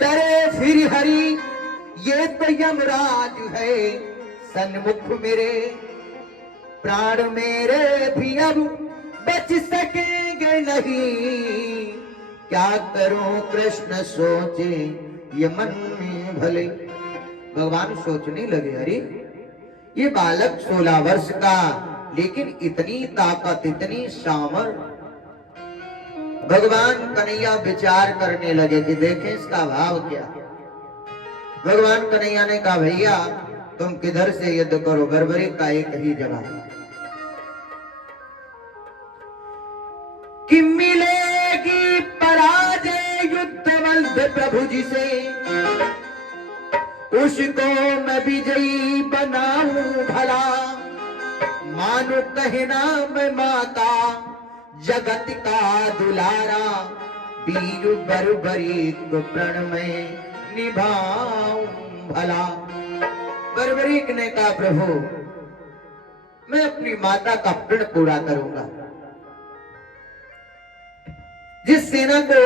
डरे फिर हरि ये तो यमराज है सन्मुख मेरे, प्राण मेरे भी अब बच सकेंगे नहीं, क्या करूं कृष्ण सोचे ये मन में भले। भगवान सोचने लगे, अरे ये बालक 16 वर्ष का, लेकिन इतनी ताकत इतनी सामर्थ। भगवान कन्हैया विचार करने लगे कि देखें इसका भाव क्या। भगवान कन्हैया ने कहा, भैया तुम किधर से युद्ध करो, बर्बरी का एक ही जवाब कि मिलेगी पराजय युद्ध बल प्रभु जी से, उसको मैं विजयी बनाऊं भला। मानो कहना मैं माता जगत का दुलारा, वीर बर्बरी को प्रण में निभाऊं भला। बर्बरीक ने कहा, प्रभु मैं अपनी माता का प्रण पूरा करूंगा। जिस सेना को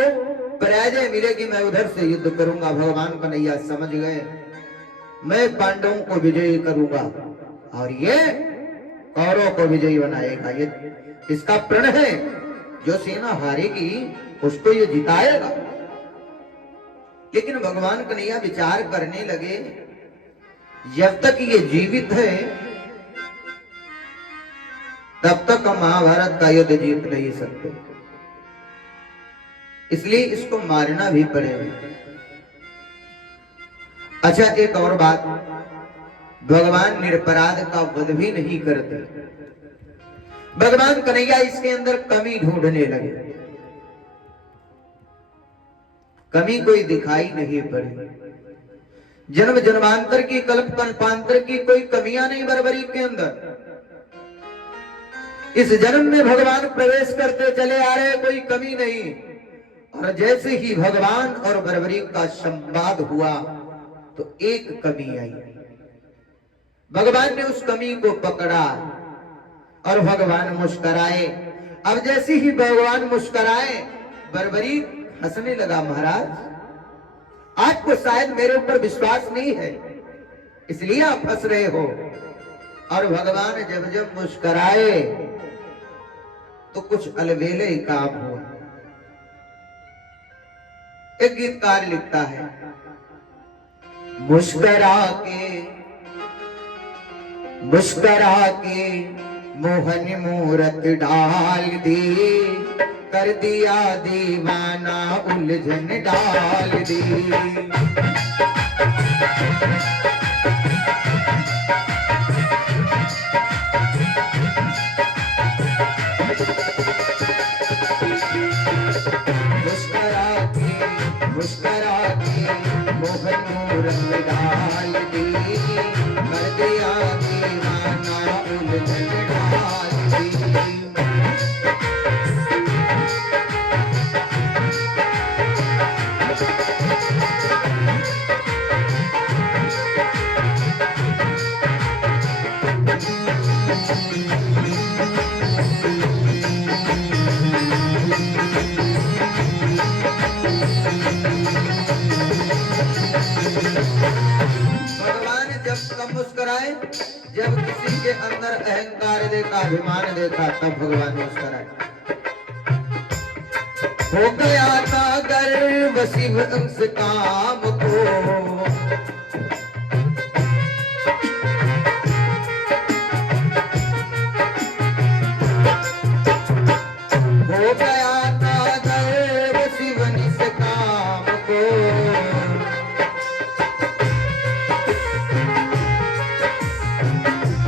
पराजय मिलेगी मैं उधर से युद्ध करूंगा। भगवान कन्हैया समझ गए, मैं पांडवों को विजयी करूंगा और ये कौरवों को विजयी बनाएगा। ये इसका प्रण है, जो सेना हारेगी उसको ये जिताएगा। लेकिन भगवान कन्हैया विचार करने लगे, जब तक ये जीवित है तब तक हम महाभारत का युद्ध जीत नहीं सकते, इसलिए इसको मारना भी पड़ेगा। अच्छा, एक और बात, भगवान निरपराध का वध भी नहीं करते। भगवान कन्हैया इसके अंदर कमी ढूंढने लगे, कमी कोई दिखाई नहीं पड़ी। जन्म जन्मांतर की कल्प कल्पांतर की कोई कमियां नहीं बर्बरी के अंदर। इस जन्म में भगवान प्रवेश करते चले आ रहे, कोई कमी नहीं। और जैसे ही भगवान और बर्बरी का संवाद हुआ तो एक कमी आई। भगवान ने उस कमी को पकड़ा और भगवान मुस्कुराए। अब जैसे ही भगवान मुस्कुराए, बर्बरी हंसने लगा, महाराज आपको शायद मेरे ऊपर विश्वास नहीं है इसलिए आप हंस रहे हो। और भगवान जब जब मुस्कुराए तो कुछ अलबेले ही काम हुआ। एक गीतकार लिखता है, मुस्कुरा के मोहन मूरत डाल दी, कर दिया दीवाना उलझन डाल दी। मुस्कुरा के मोहन मूरत डाल दी, कर दिया दीवाना उलझन डाल दी। मुस्कुराए, जब किसी के अंदर अहंकार देखा, अभिमान देखा, तब भगवान मुस्कुराए। हो गया था गर्व शिव उस काम को, हो गया था गर्व शिव निस काम को।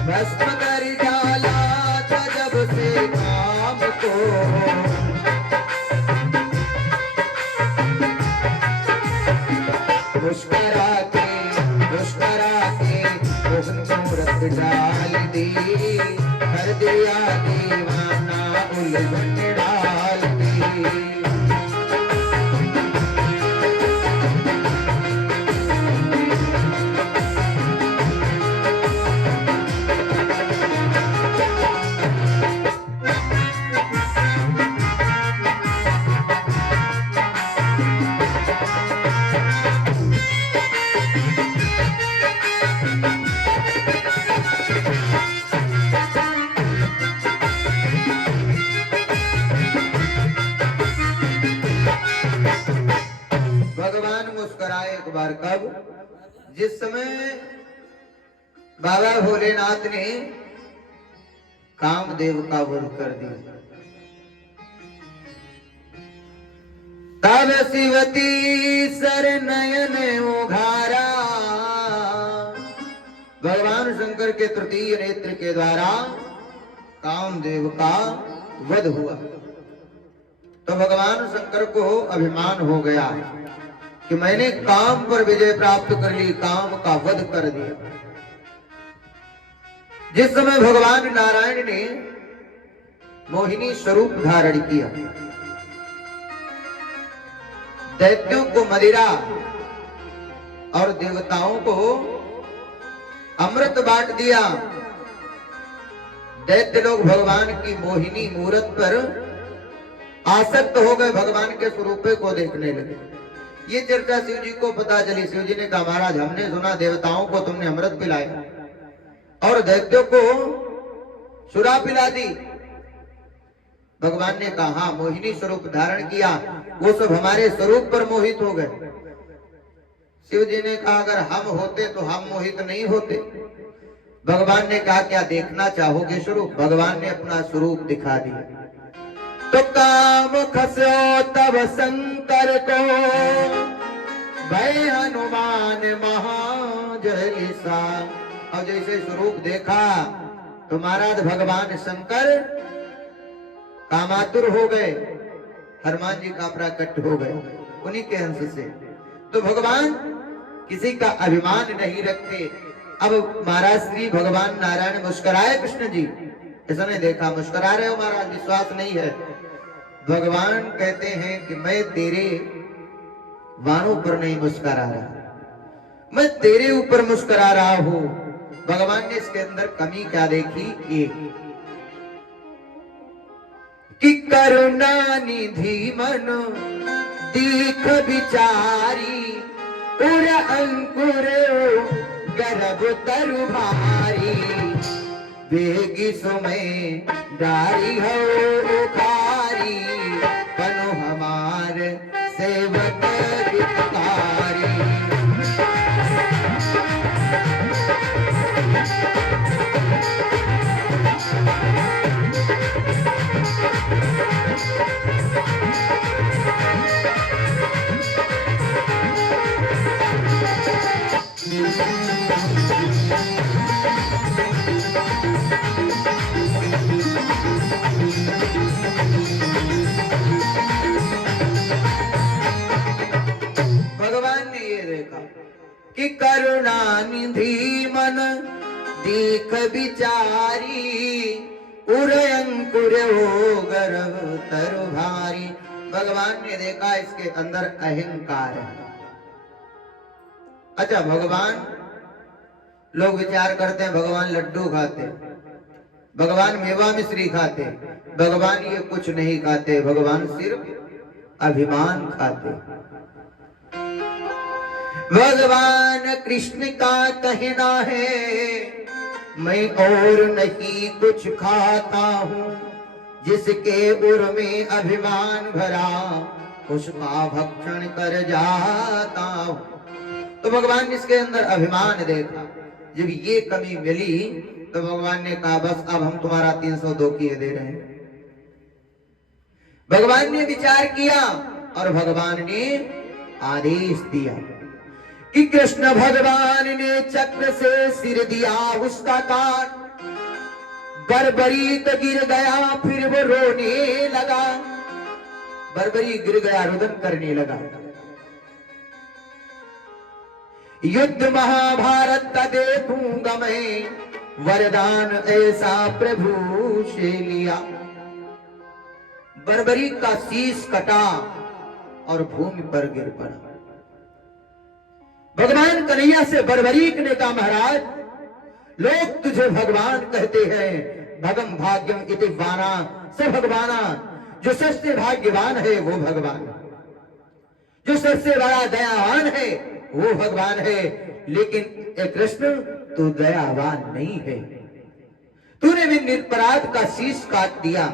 भस्म कर डाला था जब से काम को, मुस्कुरा के मोहन मूरत डाल दी, कर दिया दीवाना उलझन डाल दी। मुस्कुराए एक बार, कब? जिस समय बाबा भोलेनाथ ने कामदेव का वध कर दिया। तब शिवती सर नयन उघारा, भगवान शंकर के तृतीय नेत्र के द्वारा कामदेव का वध हुआ। तो भगवान शंकर को अभिमान हो गया कि मैंने काम पर विजय प्राप्त कर ली, काम का वध कर दिया। जिस समय भगवान नारायण ने मोहिनी स्वरूप धारण किया, दैत्यों को मदिरा और देवताओं को अमृत बांट दिया। दैत्य लोग भगवान की मोहिनी मूरत पर आसक्त हो गए, भगवान के स्वरूप को देखने लगे। ये चर्चा शिव जी को पता चली। शिव जी ने कहा, महाराज हमने सुना देवताओं को तुमने अमृत पिलाया और दैत्यों को सुरा पिला दी। भगवान ने कहा, हाँ, मोहिनी स्वरूप धारण किया, वो सब हमारे स्वरूप पर मोहित हो गए। शिव जी ने कहा, अगर हम होते तो हम मोहित नहीं होते। भगवान ने कहा, क्या देखना चाहोगे स्वरूप? भगवान ने अपना स्वरूप दिखा दिया। तो काम खसो तब शंकर को, भय हनुमान महाजलिसा। और जैसे स्वरूप देखा तो महाराज भगवान शंकर कामातुर हो गए, हनुमान जी का प्राकट हो गए उन्हीं के अंश से। तो भगवान किसी का अभिमान नहीं रखते। अब महाराज श्री भगवान नारायण मुस्कुराए, कृष्ण जी ऐसा नहीं देखा, मुस्कुरा रहे हो महाराज, विश्वास नहीं है। भगवान कहते हैं कि मैं तेरे वाणों पर नहीं मुस्कुरा रहा, मैं तेरे ऊपर मुस्कुरा रहा हूं। भगवान ने इसके अंदर कमी क्या देखी? एक कि करुणा निधि मन दीख विचारी, उर अंकुर गर्भ तरु भारी, बेगी सुमय डारी हो उखारी, बनो हमार सेवक हितकारी। भगवान ने ये देखा कि करुणा निधि मन देख विचारी, उर अंकुर हो गर्भ तरु भारी। भगवान ने देखा इसके अंदर अहंकार है। अच्छा, भगवान, लोग विचार करते हैं भगवान लड्डू खाते, भगवान मेवा मिश्री खाते, भगवान ये कुछ नहीं खाते, भगवान सिर्फ अभिमान खाते। भगवान कृष्ण का कहना है, मैं और नहीं कुछ खाता हूँ, जिसके उर में अभिमान भरा उसका भक्षण कर जाता हूँ। तो भगवान ने इसके अंदर अभिमान देखा। जब ये कमी मिली तो भगवान ने कहा, बस अब हम तुम्हारा 302 किए दे रहे हैं। भगवान ने विचार किया और भगवान ने आदेश दिया कि कृष्ण भगवान ने चक्र से सिर दिया उसका काट, बर्बरीक गिर गया, फिर वो रोने लगा। बर्बरी गिर गया, रुदन करने लगा। युद्ध महाभारत का देखूंगा मैं, वरदान ऐसा प्रभु से लिया। बर्बरीक का शीश कटा और भूमि पर गिर पड़ा। भगवान कन्हैया से बर्बरीक ने कहा, महाराज लोग तुझे भगवान कहते हैं, भगम भाग्यम इति वाना स भगवाना। जो सबसे भाग्यवान है वो भगवान, जो सबसे बड़ा दयावान है वो भगवान है। लेकिन कृष्ण तू दयावान नहीं है, तूने भी निरपराध का शीश काट दिया।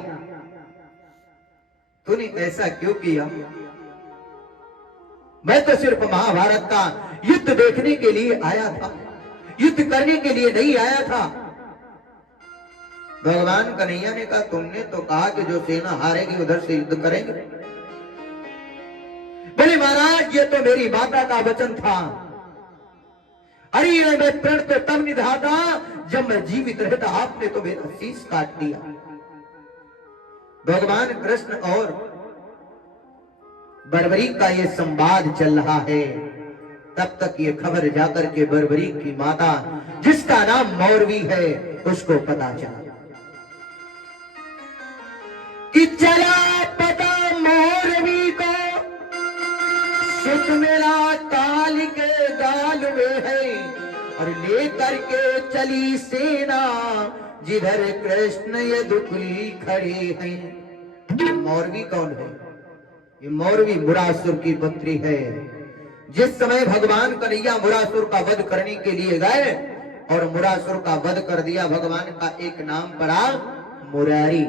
तूने ऐसा क्यों किया? मैं तो सिर्फ महाभारत का युद्ध देखने के लिए आया था, युद्ध करने के लिए नहीं आया था। भगवान कन्हैया ने कहा, तुमने तो कहा कि जो सेना हारेगी उधर से युद्ध करेंगे। बोले महाराज, ये तो मेरी माता का वचन था। अरे मैं प्रण तो तब निभाता जब मैं जीवित रहता, आपने तो मेरा शीश काट दिया। भगवान कृष्ण और बर्बरी का ये संवाद चल रहा है, तब तक ये खबर जाकर के बर्बरी की माता, जिसका नाम मौरवी है, उसको पता चला कि चला पता मौरवी को सुत मेरा काल के गाल में है, और लेकर के चली सेना जिधर कृष्ण यदुकुल खड़े हैं। मौरवी कौन है? ये मौरवी मुरासुर की पुत्री है। जिस समय भगवान कन्हैया मुरासुर का वध करने के लिए गए और मुरासुर का वध कर दिया, भगवान का एक नाम पड़ा मुरारी।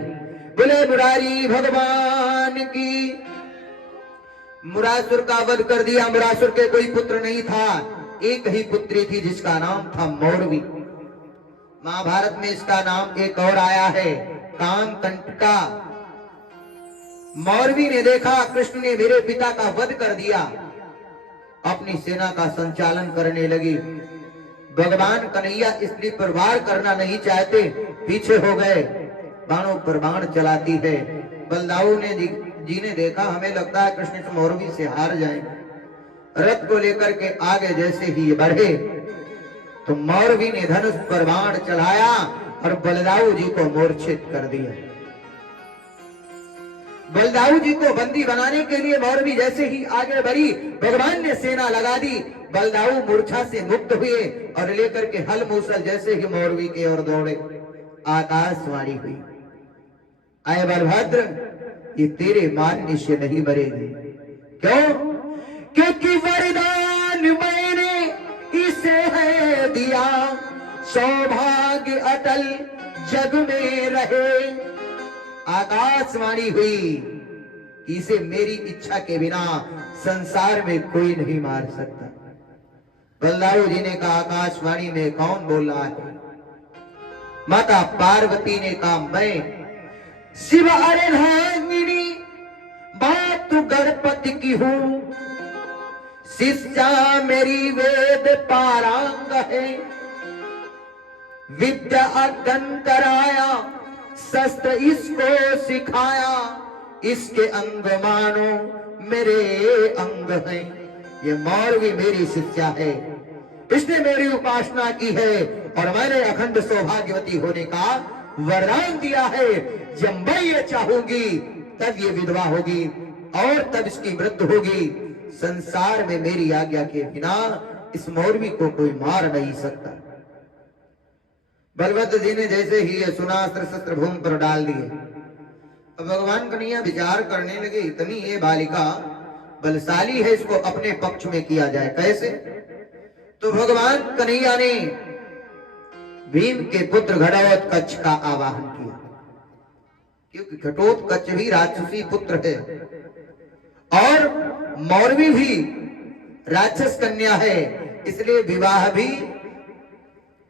बोले मुरारी भगवान की। मुरासुर का वध कर दिया। मुरासुर के कोई पुत्र नहीं था, एक ही पुत्री थी जिसका नाम था मौरवी। महाभारत में इसका नाम एक और आया है, कामकंटका। मौरवी ने देखा कृष्ण ने मेरे पिता का वध कर दिया, अपनी सेना का संचालन करने लगी। भगवान कन्हैया इसलिए पर वार करना नहीं चाहते, पीछे हो गए। बाणों पर बाण चलाती है। बलदाऊ ने जी ने देखा, हमें लगता है कृष्ण इस मौरवी से हार जाएंगे। रथ को लेकर के आगे जैसे ही बढ़े तो मौरवी ने धनुष पर बाण चलाया और बलदाऊ जी को मूर्छित कर दिया। बलदाऊ जी को बंदी बनाने के लिए मौरवी जैसे ही आगे बढ़ी, भगवान ने सेना लगा दी। बलदाऊ मूर्छा से मुक्त हुए और लेकर के हल मूसल जैसे ही मौरवी की ओर दौड़े। आकाशवाणी हुई, आए बलभद्र, ये तेरे मारने से नहीं मरेगी। क्यों? क्योंकि वरदान मैंने इसे है दिया, सौभाग्य अटल जग में रहे। आकाशवाणी हुई, इसे मेरी इच्छा के बिना संसार में कोई नहीं मार सकता। बलदाऊ जी ने कहा, आकाशवाणी में कौन बोल रहा है? माता पार्वती ने कहा, मैं शिव अर्धांगिनी बात गणपति की हूं, शिष्या मेरी वेद पारंग है, विद्या अध्ययन कराया, शस्त्र इसको सिखाया, इसके अंग मानो मेरे अंग हैं। ये मौरवी मेरी शिष्या है, इसने मेरी उपासना की है और मैंने अखंड सौभाग्यवती होने का वरदान दिया है। जब मैं ये चाहूंगी तब ये विधवा होगी और तब इसकी मृत्यु होगी। संसार में मेरी आज्ञा के बिना इस मौरवी को कोई मार नहीं सकता। बलभद्र जी ने जैसे ही ये सुना, अस्त्र शस्त्र भूमि पर डाल दिए। अब भगवान कन्हैया विचार करने लगे, इतनी ये बालिका बलशाली है, इसको अपने पक्ष में किया जाए कैसे? तो भगवान कन्हैया ने भीम के पुत्र घटोत्कच का आवाहन किया, क्योंकि घटोत्कच भी राक्षसी पुत्र है और मौरवी भी राक्षस कन्या है, इसलिए विवाह भी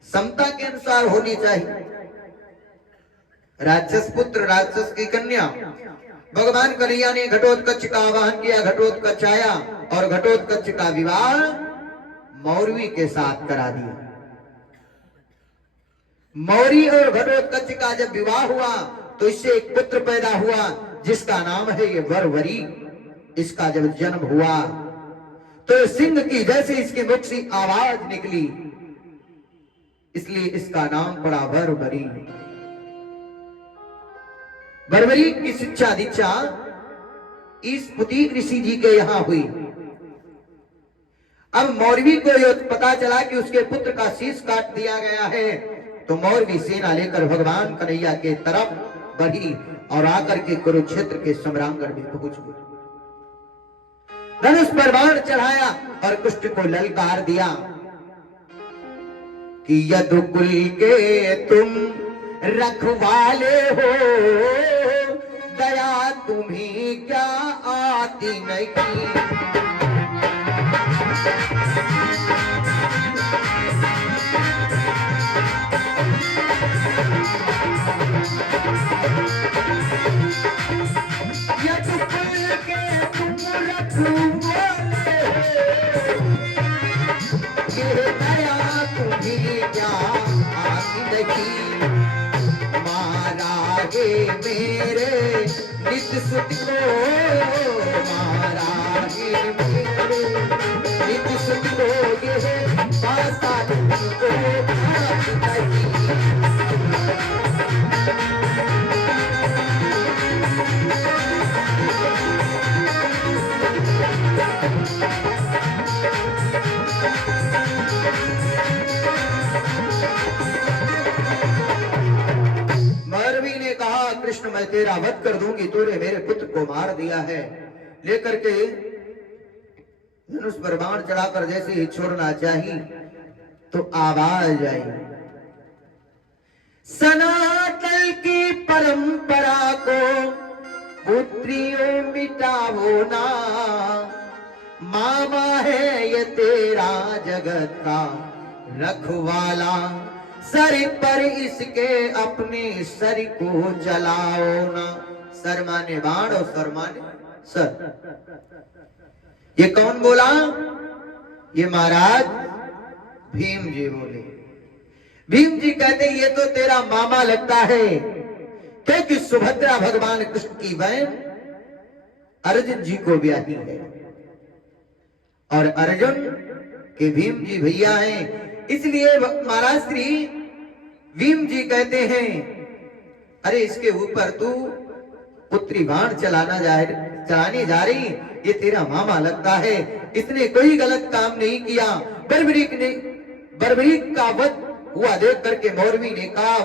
समता के अनुसार होनी चाहिए। राक्षस पुत्र, राक्षस की कन्या। भगवान कन्हैया ने घटोत्कच का आवाहन किया, घटोत्कच आया और घटोत्कच का विवाह मौरवी के साथ करा दिया। मौरी और घटोत्कच का जब विवाह हुआ तो इससे एक पुत्र पैदा हुआ जिसका नाम है ये वरवरी। इसका जब जन्म हुआ तो सिंह की जैसे इसके मुख से आवाज निकली, इसलिए इसका नाम पड़ा वरवरी। वरवरी की शिक्षा दीक्षा इस पुतीक ऋषि जी के यहां हुई। अब मौरवी को यह पता चला कि उसके पुत्र का शीश काट दिया गया है, तो मौरवी सेना लेकर भगवान कन्हैया के तरफ बढ़ी और आकर के कुरुक्षेत्र के सम्रांगण में पहुंच गई। धनुष पर बाण चढ़ाया और कुष्ठ को ललकार दिया कि यदुकुल के तुम रखवाले हो, दया तुम्हें क्या आती नहीं। मेरे नित सुत को मारा है मेरे नित सुत को ये पासा तुमको नहीं। कृष्ण मैं तेरा वध कर दूंगी, तूने मेरे पुत्र को मार दिया है। लेकर के धनुष पर बाण चढ़ाकर जैसे ही छोड़ना चाहिए तो आवाज आई, सनातन की परंपरा को पुत्रियों मिटाओ ना, मामा है ये तेरा जगत का रखवाला, सर पर इसके अपने सर को जलाओ ना। सर माने बाण और सर माने सर। ये कौन बोला? ये महाराज भीम जी बोले। भीम जी कहते ये तो तेरा मामा लगता है, क्योंकि सुभद्रा भगवान कृष्ण की बहन अर्जुन जी को ब्याही है और अर्जुन के भीम जी भैया हैं। इसलिए महाराज श्री भीम जी कहते हैं, अरे इसके ऊपर तू पुत्री बाण चलाने जा रही, ये तेरा मामा लगता है, इसने कोई गलत काम नहीं किया। बर्बरीक का वध हुआ देख करके मौरवी ने कहा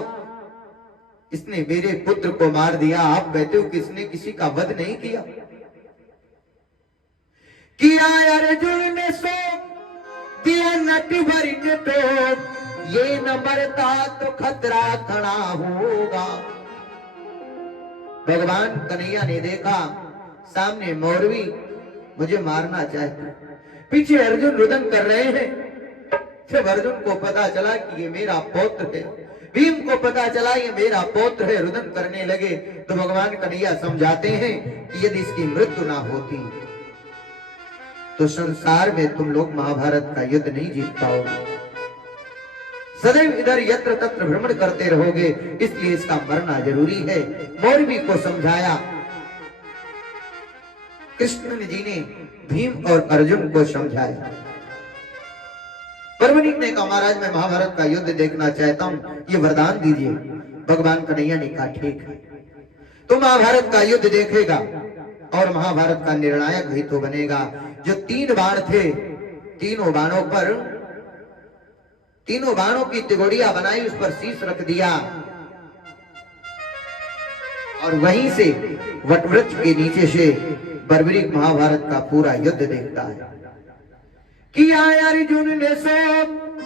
इसने मेरे पुत्र को मार दिया। आप कहते हो कि इसने किसी का वध नहीं किया? अर्जुन ने सो दिया नटवर ने तो ये न मरता तो खतरा खड़ा होगा। भगवान कन्हैया ने देखा सामने मौरवी मुझे मारना चाहते, पीछे अर्जुन रुदन कर रहे हैं। जब अर्जुन को पता चला कि ये मेरा पौत्र है, भीम को पता चला ये मेरा पौत्र है, रुदन करने लगे। तो भगवान कन्हैया समझाते हैं कि यदि इसकी मृत्यु ना होती तो संसार में तुम लोग महाभारत का युद्ध नहीं जीत पाओगे, सदैव इधर यत्र तत्र भ्रमण करते रहोगे, इसलिए इसका मरना जरूरी है। मौरवी को समझाया। कृष्ण जी ने भीम और अर्जुन को समझाया। बर्बरीक ने कहा महाराज मैं महाभारत का युद्ध देखना चाहता हूं, ये वरदान दीजिए। भगवान कन्हैया ने कहा ठीक है, तो महाभारत का युद्ध देखेगा और महाभारत का निर्णायक भी तो बनेगा। जो 3 बाण थे, तीनों बाणों की तिगोड़िया बनाई, उस पर शीश रख दिया और वहीं से वटवृक्ष के नीचे से बर्बरीक महाभारत का पूरा युद्ध देखता है। किया अर्जुन ने सो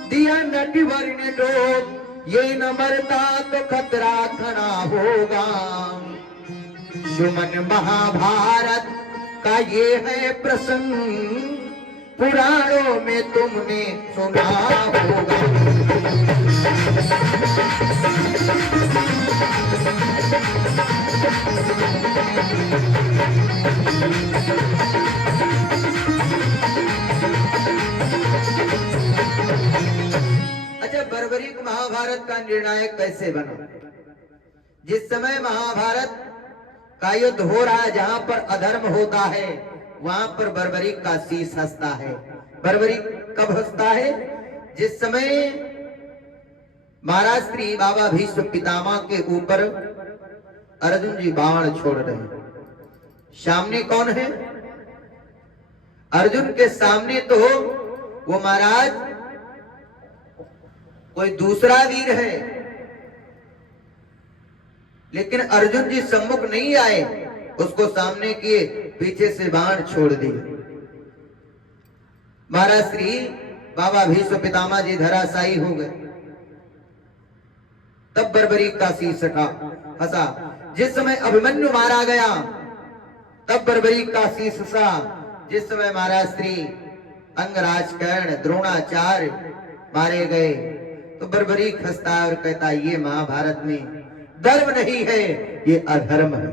दिया नटवर ने डोब, ये न मरता तो खतरा खड़ा होगा। सुमन महाभारत का ये है प्रसंग, पुराणों में तुमने सुना होगा। अच्छा, बर्बरीक महाभारत का निर्णायक कैसे बना? जिस समय महाभारत का युद्ध हो रहा है, जहां पर अधर्म होता है वहां पर बर्बरीक का शीश हंसता है। बर्बरीक कब हंसता है? जिस समय महाराज श्री बाबा भीष्म पितामह के ऊपर अर्जुन जी बाण छोड़ रहे हैं। सामने कौन है? अर्जुन के सामने तो वो महाराज कोई दूसरा वीर है, लेकिन अर्जुन जी सम्मुख नहीं आए, उसको सामने किए, पीछे से बाण छोड़ दिए। महाराज श्री बाबा भीष्म पितामह जी धराशायी हो गए। तब बर्बरीक का शीश हंसा। जिस समय अभिमन्यु मारा गया तब बर्बरीक का शीश हंसा। जिस समय महाराज श्री अंगराज कर्ण द्रोणाचार्य मारे गए तो बर्बरीक हंसता और कहता ये महाभारत में धर्म नहीं है, ये अधर्म है।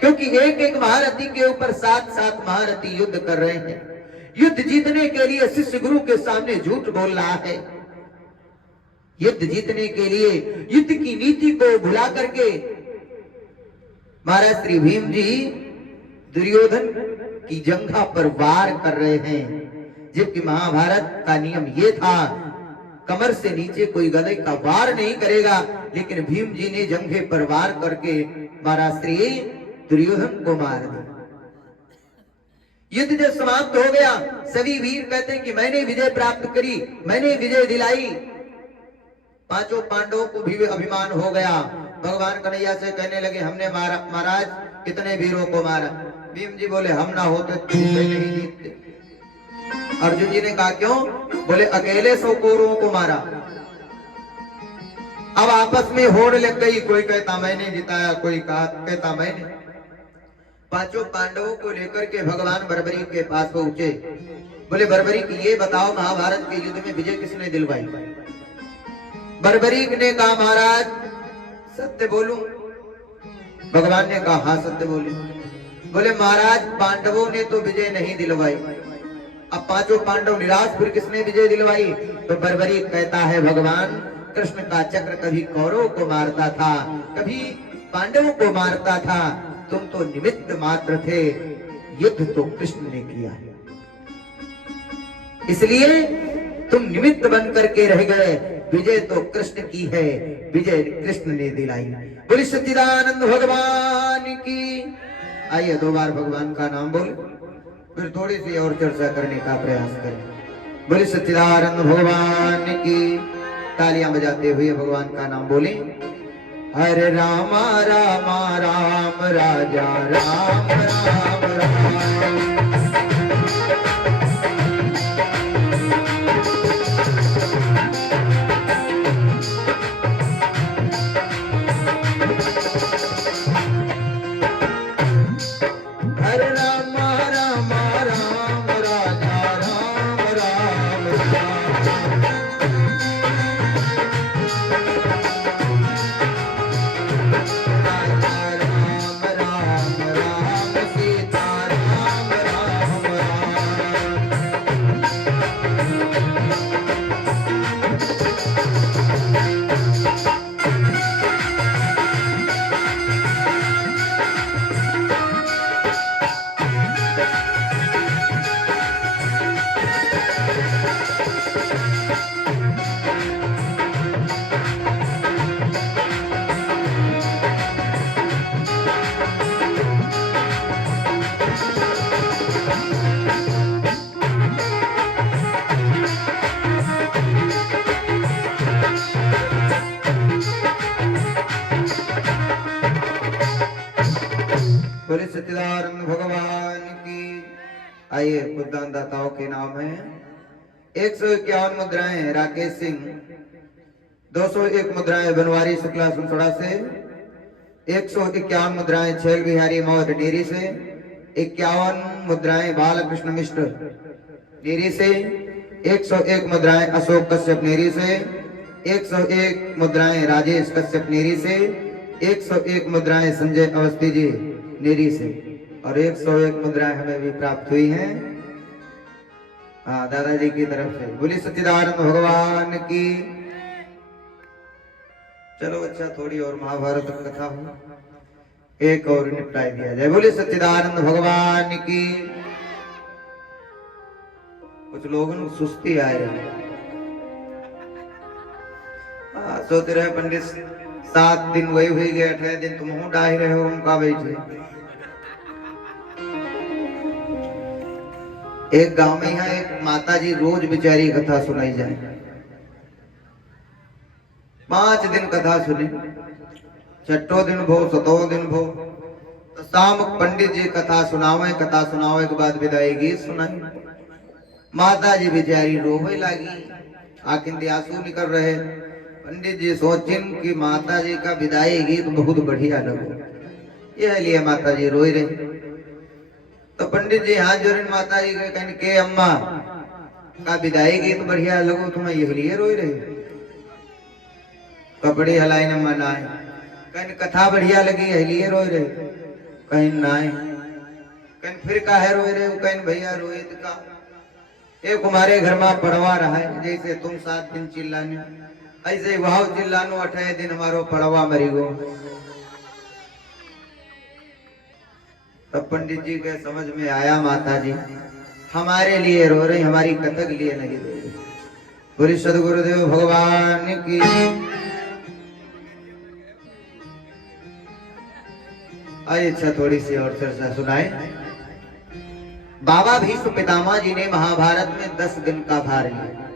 क्योंकि एक एक महारथी के ऊपर 7-7 महारथी युद्ध कर रहे हैं। युद्ध जीतने के लिए शिष्य गुरु के सामने झूठ बोल रहा है। युद्ध जीतने के लिए युद्ध की नीति को भुला करके महाराज श्री भीम जी दुर्योधन की जंघा पर वार कर रहे हैं। जबकि महाभारत का नियम ये था, कमर से नीचे कोई गले का वार नहीं करेगा, लेकिन भीम जी ने जंघे पर वार करके महाराज श्री दुर्योधन को मार दिया। युद्ध जब समाप्त हो गया, सभी वीर कहते हैं कि मैंने विजय प्राप्त करी, मैंने विजय दिलाई। पांचों पांडवों को भी अभिमान हो गया। भगवान कन्हैया से कहने लगे, हमने मारा महाराज कितने वीरों को मारा। भीम जी बोले, हम ना होते तो नहीं जीतते। अर्जुन जी ने कहा, क्यों? बोले, अकेले 100 कौरवों को मारा। अब आपस में होड़ लग गई, कोई कहता मैंने जिताया, कोई कहता मैंने। पांचों पांडवों को लेकर के भगवान बर्बरीक के पास पहुंचे। बोले, बर्बरीक ये बताओ, महाभारत के युद्ध में विजय किसने दिलवाई? बर्बरीक ने कहा, महाराज सत्य बोलूं? भगवान ने कहा, हाँ सत्य बोलूं। बोले, महाराज पांडवों ने तो विजय नहीं दिलवाई। अब पांचों पांडव निराश, फिर किसने विजय दिलवाई? तो बर्बरीक कहता है, भगवान कृष्ण का चक्र कभी कौरवों को मारता था, कभी पांडवों को मारता था, तुम तो निमित्त मात्र थे, युद्ध तो कृष्ण ने किया, इसलिए तुम निमित्त बन करके रह गए, विजय तो कृष्ण की है, विजय कृष्ण ने दिलाई। बोले सच्चिदानंद भगवान की। आइए 2 बार भगवान का नाम बोले, फिर थोड़ी सी और चर्चा करने का प्रयास करें। बोले सच्चिदानंद भगवान की। तालियां बजाते हुए भगवान का नाम बोले। हरे रामा रामा राम राजा राम राम राम। बोले सच्चिदानंद भगवान की। आइए कुछ दान दाताओं के नाम है। 151 मुद्राएं राकेश सिंह, 201 मुद्राएं बनवारी शुक्ला सुनसड़ा से, 151 मुद्राएं छैल बिहारी मौत डेरी से, 51 मुद्राएं बालकृष्ण मिश्र डेरी से, 101 मुद्राएं अशोक कश्यप नेरी से, 101 मुद्राएं राजेश कश्यप नेरी से, 101 मुद्राएं संजय अवस्थी जी नेरी से, और 101 मुद्राएं हमें भी प्राप्त हुई हैं दादाजी की तरफ से। बोली सच्चिदानंद भगवान की। चलो अच्छा, थोड़ी और महाभारत की कथा हो, एक और निपटाई दिया जाए। बोली सच्चिदानंद भगवान की। कुछ लोगों को सुस्ती आ रही है, सोच रहे पंडित 7 दिन वही हुई गए, 8 दिन तुम हूं डाही रहे हो, उनका बैठे। एक गांव में यहाँ एक माता जी रोज बेचारी कथा सुनाई जाए, 5 दिन कथा सुने, 6ठो दिन भो 7वां दिन भो, तो शाम पंडित जी कथा सुनावे के बाद विदाई गीत सुनाई। माता जी बेचारी रोवे लगी, आंखों से आंसू निकल रहे। पंडित जी सोचिन कि माता जी का विदाई गीत बहुत बढ़िया लगो, यह लिए माता जी रोई रही। तो पंडित जी हाथ जोड़े माता जी के अम्मा का विदाई गीत बढ़िया लगो, तुम्हें यह लिए रोई रही? कपड़े हलाई न मनाए, कहीं कथा बढ़िया लगी है लिए रोई रहे, कहीं नाए, कहीं फिर काहे रोई रहे, कहीं भैया रोहित का एक हमारे घर में पड़वा रहा है, जैसे तुम 7 दिन चिल्लाने ऐसे भाव चिल्लानो 28 दिन हमारो पड़वा मरी गो। तब पंडित जी के समझ में आया माता जी हमारे लिए रो रही, हमारी कथक लिए नहीं रो रही। पूरी सदगुरुदेव भगवान की। आइए अच्छा थोड़ी सी और चर्चा सुनाए। बाबा भीष्म पितामह जी ने महाभारत में 10 दिन का भार लिया,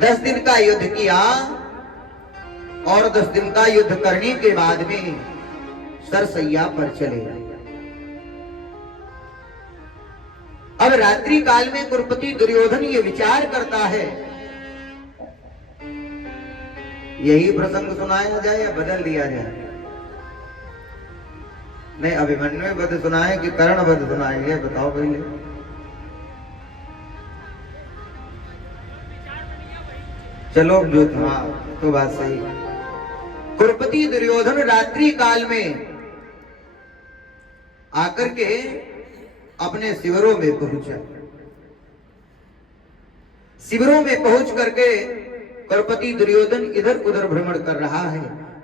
10 दिन का युद्ध किया और 10 दिन का युद्ध करने के बाद में सरसैया पर चले गए। अब रात्रि काल में कुरुपति दुर्योधन ये विचार करता है यही प्रसंग सुनाया जाए या बदल दिया जाए। नहीं, अभिमन्यु वध सुनाए कि कर्ण वध सुनाएंगे, बताओ पहले। चलो जो था तो बात सही। कुरुपति दुर्योधन रात्रि काल में आकर के अपने शिविरों में पहुंचा। शिविरों में पहुंच करके कुरुपति दुर्योधन इधर उधर भ्रमण कर रहा है,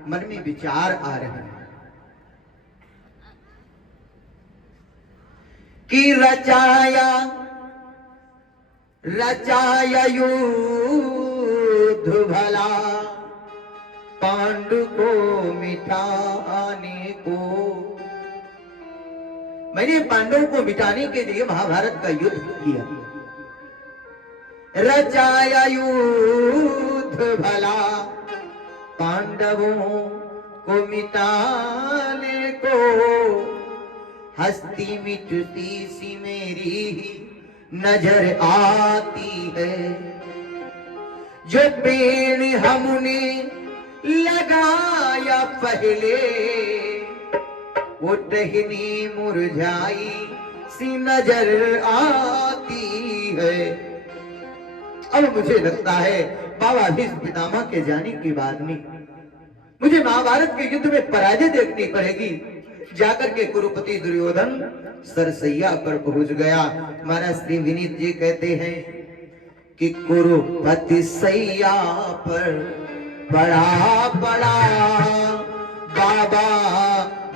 मन में विचार आ रहे हैं कि रचाया रचाया युद्ध भला पांडु को मिटाने को। मैंने पांडवों को मिटाने के लिए महाभारत का युद्ध किया। रचाया युद्ध भला पांडवों को मिटाने को, हस्ती मिटती सी मेरी नजर आती है। जो पेड़ हमने लगाया पहले वो टहनी मुरझाई सी नजर आती है। अब मुझे लगता है बाबा भीष्म पितामह के जाने के बाद में मुझे महाभारत के युद्ध में पराजय देखनी पड़ेगी। जाकर के कुरुपति दुर्योधन सरसैया पर पहुंच गया। महाराज श्री विनीत जी कहते हैं कि कुरुपति सैया पर पड़ा पड़ा बाबा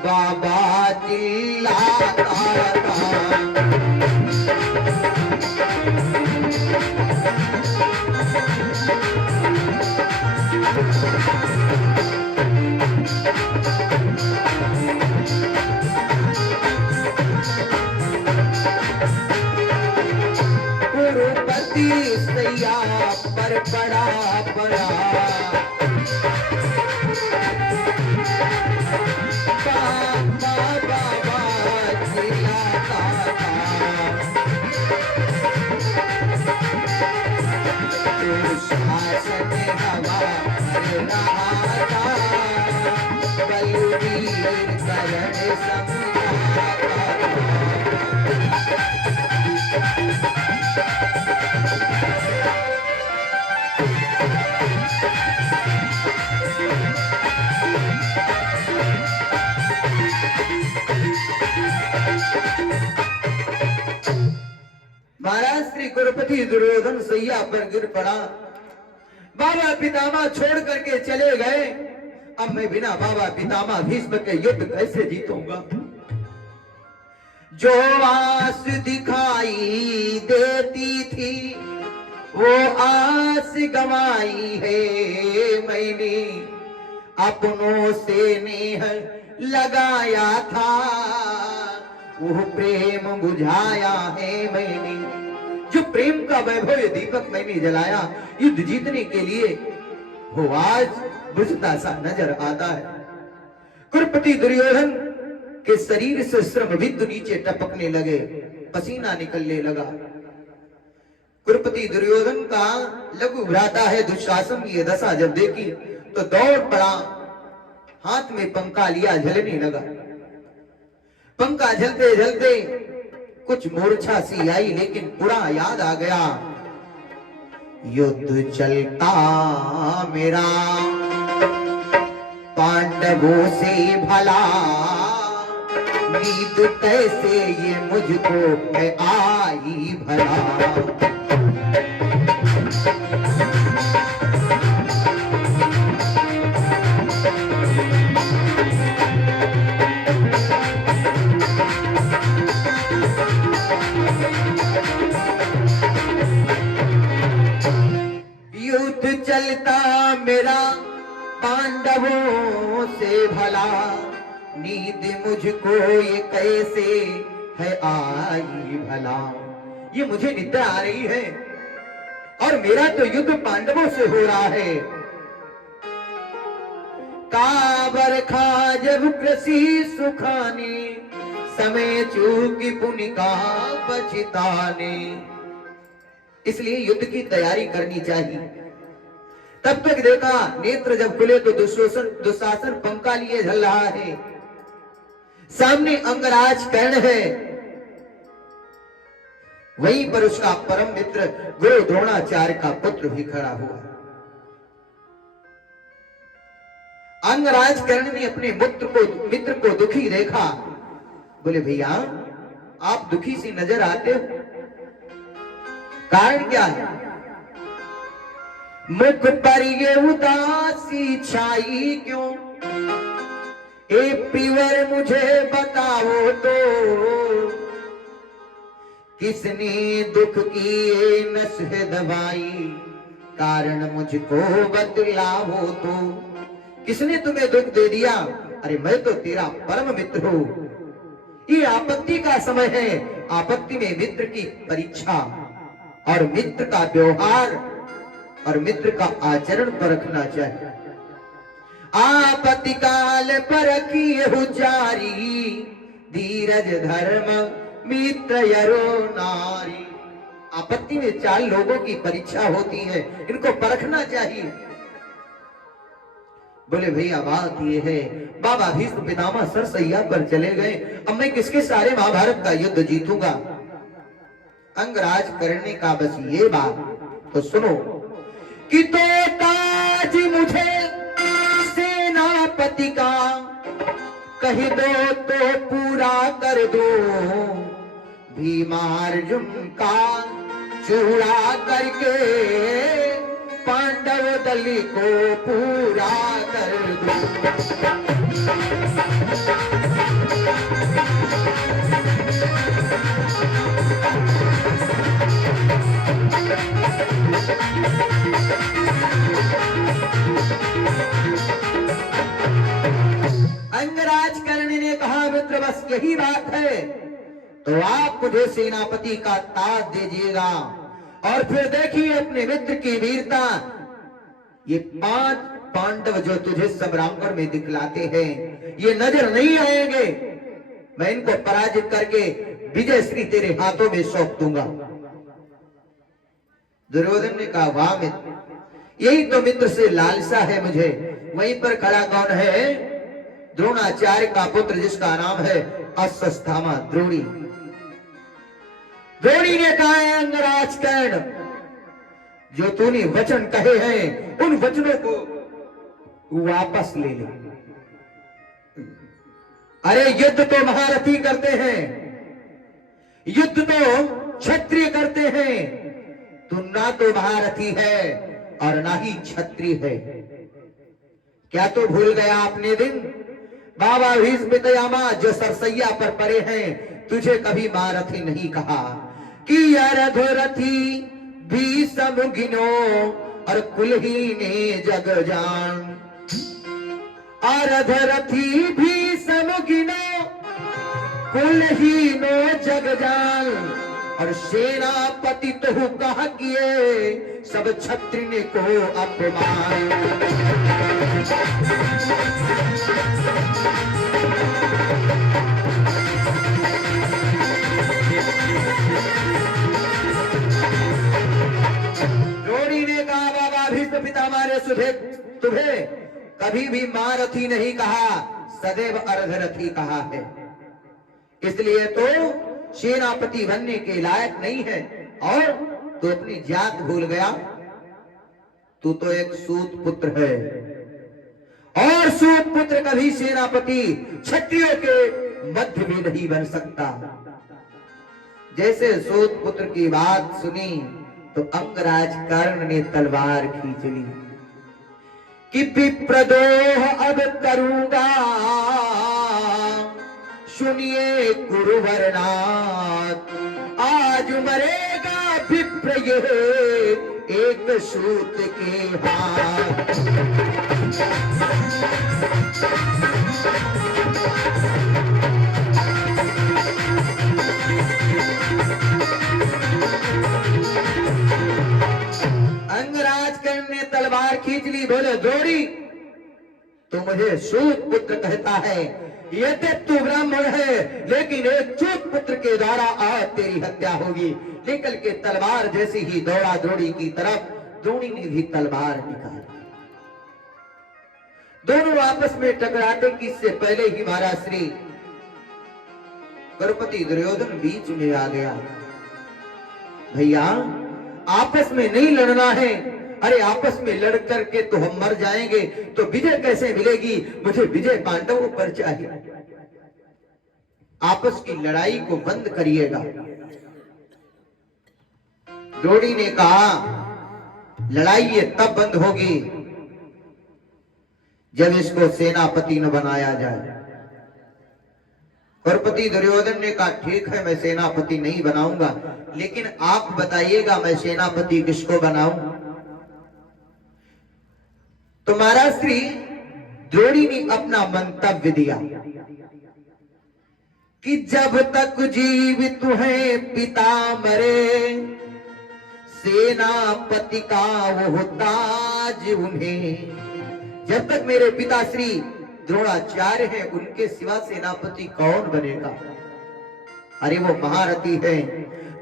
बाबा चिल्लाता था। कुरुपति सैया पर पड़ा पड़ा बाबा बाबा चिल्लाता था। शासन हवा कर रहा था, बलवीर करण समझाता था। महाराज श्री कुरुपति दुर्योधन सैया पर गिर पड़ा। बाबा पितामह छोड़ करके चले गए। अब मैं बिना बाबा पितामह भीष्म के युद्ध कैसे जीतूंगा। जो आस दिखाई देती थी वो आस गंवाई है मैंने। अपनों से नेह लगाया था वो प्रेम बुझाया है मैंने। जो प्रेम का वैभव दीपक मैंने जलाया युद्ध जीतने के लिए वो आज बुझता सा नजर आता है। कुरुपति दुर्योधन के शरीर से श्रम बिंदु नीचे टपकने लगे, पसीना निकलने लगा। कुरुपति दुर्योधन का लघु भ्राता है दुशासन की ये दशा जब देखी तो दौड़ पड़ा, हाथ में पंखा लिया, झलने लगा। पंखा झलते झलते कुछ मूर्छा सी आई, लेकिन पूरा याद आ गया युद्ध चलता मेरा पांडवों से भला, नींद कैसे ये मुझको है आई भला। पांडवों से भला, नींद मुझको ये कैसे है आई भला। ये मुझे निद्रा आ रही है और मेरा तो युद्ध पांडवों से हो रहा है। काबर खा जब कृषि सुखाने, समय चूकी पुण्य का बचिताने। इसलिए युद्ध की तैयारी करनी चाहिए। तब तक देखा, नेत्र जब खुले तो दुशासन पंखा लिए झल रहा है, सामने अंगराज कर्ण है, वहीं पर उसका परम मित्र गुरु द्रोणाचार्य का पुत्र भी खड़ा हुआ। अंगराज कर्ण ने अपने मित्र को दुखी देखा। बोले भैया, आप दुखी सी नजर आते हो, कारण क्या है? मुख पर ये उदासी छाई क्यों, ए प्रिवर मुझे बताओ तो, किसने दुख की नस दबाई, कारण मुझको बतलाओ तो। किसने तुम्हें दुख दे दिया? अरे मैं तो तेरा परम मित्र हूं। ये आपत्ति का समय है, आपत्ति में मित्र की परीक्षा और मित्र का व्यवहार और मित्र का आचरण परखना चाहिए। आपत्ति काल परखिए जारी, धीरज धर्म मित्र यरो नारी। आपत्ति में 4 लोगों की परीक्षा होती है, इनको परखना चाहिए। बोले भैया बात ये है, बाबा भीष्म पितामह सरसैया पर चले गए, अब मैं किसके सारे महाभारत का युद्ध जीतूंगा। अंगराज करने का बस ये बात, तो सुनो कि तो ताज मुझे सेनापति का, कह दो तो पूरा कर दो, भीमार्जुन का चूड़ा करके पांडव दल को पूरा कर दो। अंगराज कर्ण ने कहा, मित्र बस यही बात है, तो आप मुझे सेनापति का ताज दीजिएगा। और फिर देखिए अपने मित्र की वीरता। ये 5 पांडव जो तुझे सम्रांगण में दिखलाते हैं, ये नजर नहीं आएंगे। मैं इनको पराजित करके विजय श्री तेरे हाथों में सौंप दूंगा। दुर्योधन ने कहा, वाह मित्र, यही तो मित्र से लालसा है मुझे। वहीं पर खड़ा कौन है? द्रोणाचार्य का पुत्र जिसका नाम है अश्वत्थामा, द्रोणी। द्रोणी ने कहा, अंगराज कर्ण, जो तूने वचन कहे हैं उन वचनों को वापस ले ले। अरे युद्ध तो महारथी करते हैं, युद्ध तो क्षत्रिय करते हैं। तू ना तो महारथी है और ना ही क्षत्रिय है। क्या तो भूल गया अपने दिन? बाबा भीष्म पितामह जो सरसैया पर पड़े हैं, तुझे कभी महारथी नहीं कहा कि रथी भी समुगिनो और कुलहीने जग जान। रथी भी समुगिनो कुलहीनो जग जान। और सेनापति तो कहा किए सब क्षत्रिय को अपमान। द्रोणी ने कहा, बाबा भीष्म पितामह ने तुम्हें कभी भी महारथी नहीं कहा, सदैव अर्धरथी कहा है। इसलिए तो सेनापति बनने के लायक नहीं है और तू अपनी जात भूल गया। तू तो एक सूत पुत्र है और सूत पुत्र कभी सेनापति क्षत्रियों के मध्य में नहीं बन सकता। जैसे सूत पुत्र की बात सुनी तो अंगराज कर्ण ने तलवार खींच ली कि विप्रद्रोह अब करूंगा, सुनिए कुरुवरनाथ, आज मरेगा विप्र ये एक सूत के हाथ। अंगराज कर्ण ने तलवार खींच ली, बोले द्रोणी तू मुझे सूत पुत्र कहता है, यद्यपि तू ब्राह्मण है लेकिन एक चूत पुत्र के द्वारा आज तेरी हत्या होगी। निकल के तलवार जैसे ही दौड़ा द्रोणी की तरफ, द्रोणी ने भी तलवार निकाली। दोनों आपस में टकराते कि इससे पहले ही महाराज श्री द्रौपदी दुर्योधन बीच में आ गया। भैया आपस में नहीं लड़ना है, अरे आपस में लड़ करके तो हम मर जाएंगे, तो विजय कैसे मिलेगी? मुझे विजय पांडवों पर चाहिए। आपस की लड़ाई को बंद करिएगा। द्रोणी ने कहा लड़ाई ये तब बंद होगी जब इसको सेनापति न बनाया जाए। द्रौपदी दुर्योधन ने कहा ठीक है मैं सेनापति नहीं बनाऊंगा, लेकिन आप बताइएगा मैं सेनापति किसको बनाऊं? तो महाराज श्री द्रोणी ने अपना मंतव्य दिया कि जब तक जीवित है पिता मरे, सेनापति का वो ताज उन्हें। जब तक मेरे पिता श्री द्रोणाचार्य हैं, उनके सिवा सेनापति कौन बनेगा? अरे वो महारथी हैं,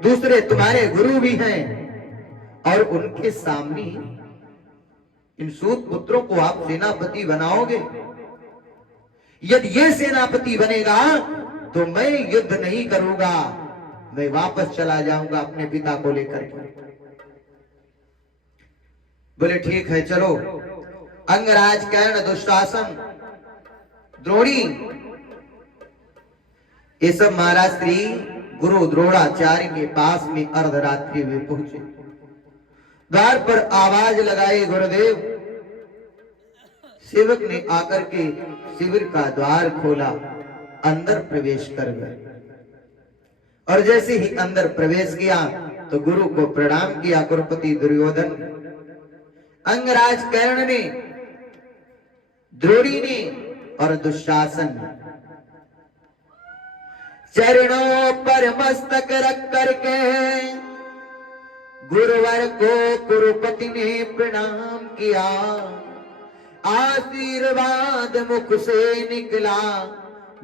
दूसरे तुम्हारे गुरु भी हैं, और उनके सामने इन सूत पुत्रों को आप सेनापति बनाओगे? यदि ये सेनापति बनेगा तो मैं युद्ध नहीं करूंगा, मैं वापस चला जाऊंगा अपने पिता को लेकर के। बोले ठीक है चलो। अंगराज कर्ण दुशासन द्रोणी ये सब महाराज श्री गुरु द्रोणाचार्य के पास में अर्धरात्रि में पहुंचे। द्वार पर आवाज लगाए गुरुदेव। सेवक ने आकर के शिविर का द्वार खोला, अंदर प्रवेश कर गए, और जैसे ही अंदर प्रवेश किया तो गुरु को प्रणाम किया। द्रौपदी दुर्योधन, अंगराज कर्ण ने, द्रोणी ने और दुशासन ने चरणों पर मस्तक रख करके गुरुवर को कुरुपति ने प्रणाम किया। आशीर्वाद मुख से निकला,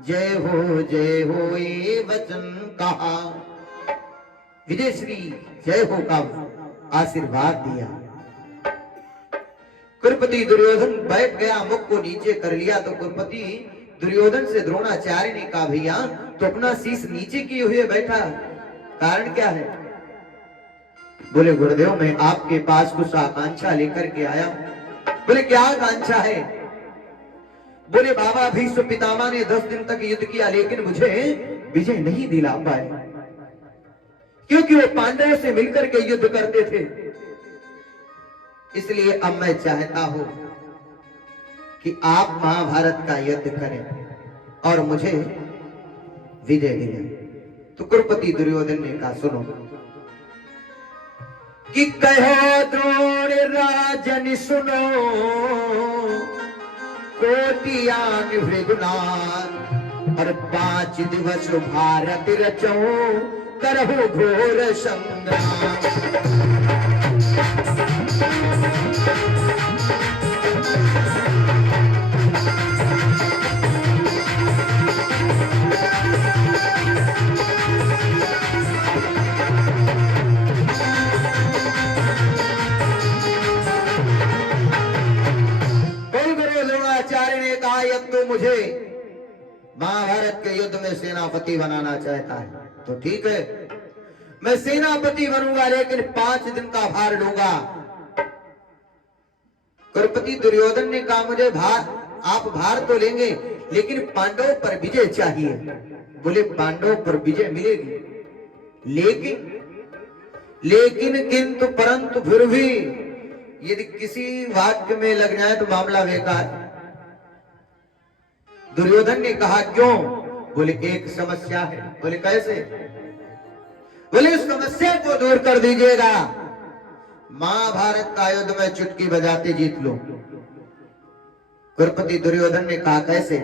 जय हो ये वचन कहा। विजय श्री जय हो का आशीर्वाद दिया। कुरुपति दुर्योधन बैठ गया, मुख को नीचे कर लिया। तो कुरुपति दुर्योधन से द्रोणाचार्य ने कहा भैया तो अपना शीश नीचे किए हुए बैठा, कारण क्या है? बोले गुरुदेव मैं आपके पास कुछ आकांक्षा लेकर के आया हूं। बोले क्या आकांक्षा है? बोले बाबा भीष्म पितामह ने 10 दिन तक युद्ध किया लेकिन मुझे विजय नहीं दिला पाए, क्योंकि वो पांडवों से मिलकर के युद्ध करते थे। इसलिए अब मैं चाहता हूं कि आप महाभारत का युद्ध करें और मुझे विजय दिलाएं। तो कुरुपति दुर्योधन ने कहा सुनो कि कहो द्रोण राजन सुनो, कोटियान भृगुनाथ, और 5 दिवस भारत रचो, करहु घोर संग्राम। द्रोणाचार्य ने कहा अब तो मुझे महाभारत के युद्ध में सेनापति बनाना चाहता है, तो ठीक है मैं सेनापति बनूंगा, लेकिन 5 दिन का भार लूंगा। कुरुपति दुर्योधन ने कहा मुझे आप भार तो लेंगे लेकिन पांडवों पर विजय चाहिए। बोले पांडवों पर विजय मिलेगी, लेकिन किंतु परंतु फिर भी यदि किसी वाक्य में लग जाए तो मामला बेकार। दुर्योधन ने कहा क्यों? बोले एक समस्या है। बोले कैसे? बोले उस समस्या को दूर कर दीजिएगा, महाभारत का युद्ध में चुटकी बजाते जीत लो। कुरुपति दुर्योधन ने कहा कैसे?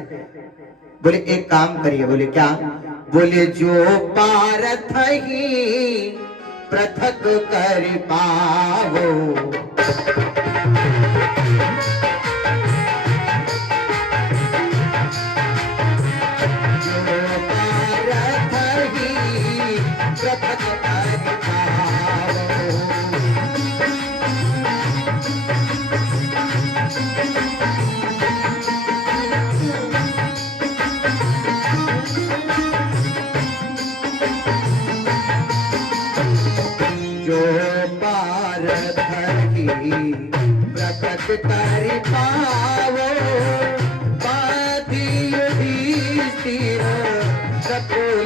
बोले एक काम करिए। बोले क्या? बोले जो पारथ ही पृथक कर पावो, जो पारथ ही पृथक कर पावो। जो पारथ ही प्रकट कर पावो, बाधी युधिष्ठिर सकुल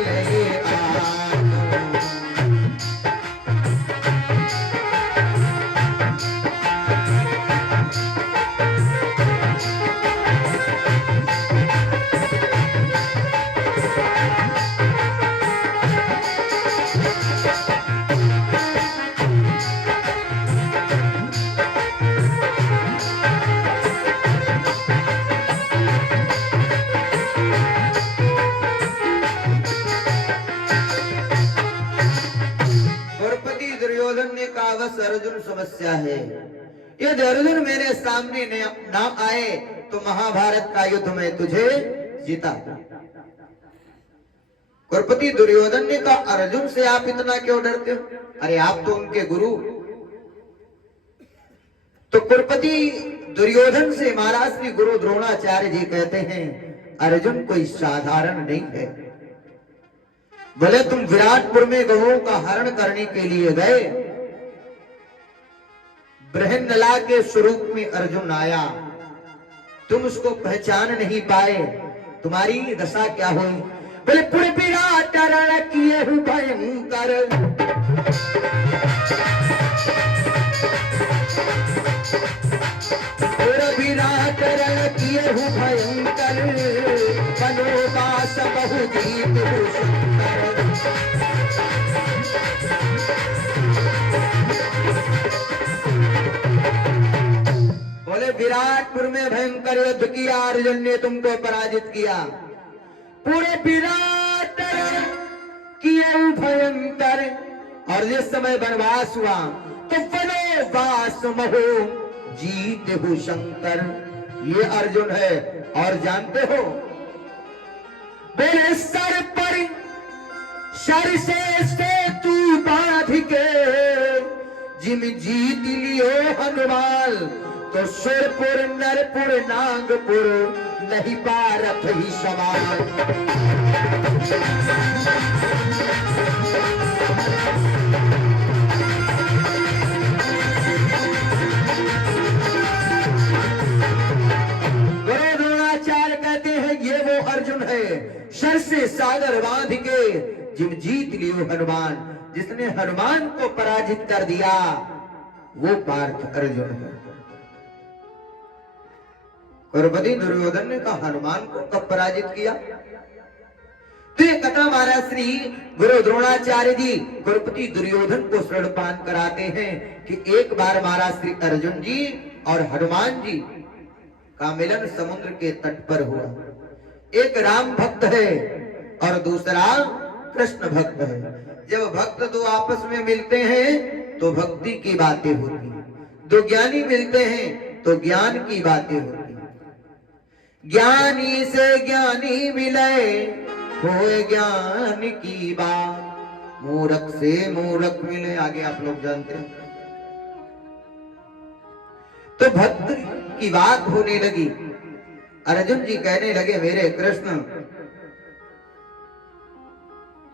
आनो। द्रौपदी दुर्योधन ने कहा बस अर्जुन समस्या है, यदि अर्जुन मेरे सामने ना आए तो महाभारत का युद्ध में तुझे जीता। द्रौपदी दुर्योधन ने कहा अर्जुन से आप इतना क्यों डरते हो? अरे आप तो उनके गुरु। तो द्रौपदी दुर्योधन से महाराज श्री गुरु द्रोणाचार्य जी कहते हैं अर्जुन कोई साधारण नहीं है। भले तुम विराटपुर में गौओं का हरण करने के लिए गए, बृहन्नला के स्वरूप में अर्जुन आया, तुम उसको पहचान नहीं पाए, तुम्हारी दशा क्या हुई? बोले पूरे विराट रण किए हूं भयंकर, पूरे विराट रण किए हूं भयंकर, वनवास बहु जीत शंकर। बोले विराटपुर में भयंकर युद्ध किया, अर्जुन ने तुमको पराजित किया। पूरे विराट किए भयंकर, और जिस समय वनवास हुआ तो वनवास महु जीत हूं शंकर। ये अर्जुन है। और जानते हो बोले सर पर सर से तू बांध के जिम जीत लियो हनुमान, तो सुरपुर नरपुर नागपुर नहीं पारत ही सवाल। गुरु द्रोणाचार्य कहते हैं ये वो अर्जुन है, सर से सागर बांध के जिम जीत लियो हनुमान, जिसने हनुमान को पराजित कर दिया वो पार्थ अर्जुन है। द्रौपदी दुर्योधन ने कहा हनुमान को कब पराजित किया? तो ये कथा महाराज श्री गुरु द्रोणाचार्य जी द्रौपदी दुर्योधन को श्रवणपान कराते हैं कि एक बार महाराज श्री अर्जुन जी और हनुमान जी का मिलन समुद्र के तट पर हुआ। एक राम भक्त है और दूसरा कृष्ण भक्त है। जब भक्त दो आपस में मिलते हैं तो भक्ति की बातें होती हैं, दो ज्ञानी मिलते हैं तो ज्ञान की बातें होती हैं। ज्ञानी से ज्ञानी मिले होए ज्ञान की बात, मूर्ख से मूर्ख मिले, आगे आप लोग जानते हैं। तो भक्त की बात होने लगी। अर्जुन जी कहने लगे मेरे कृष्ण,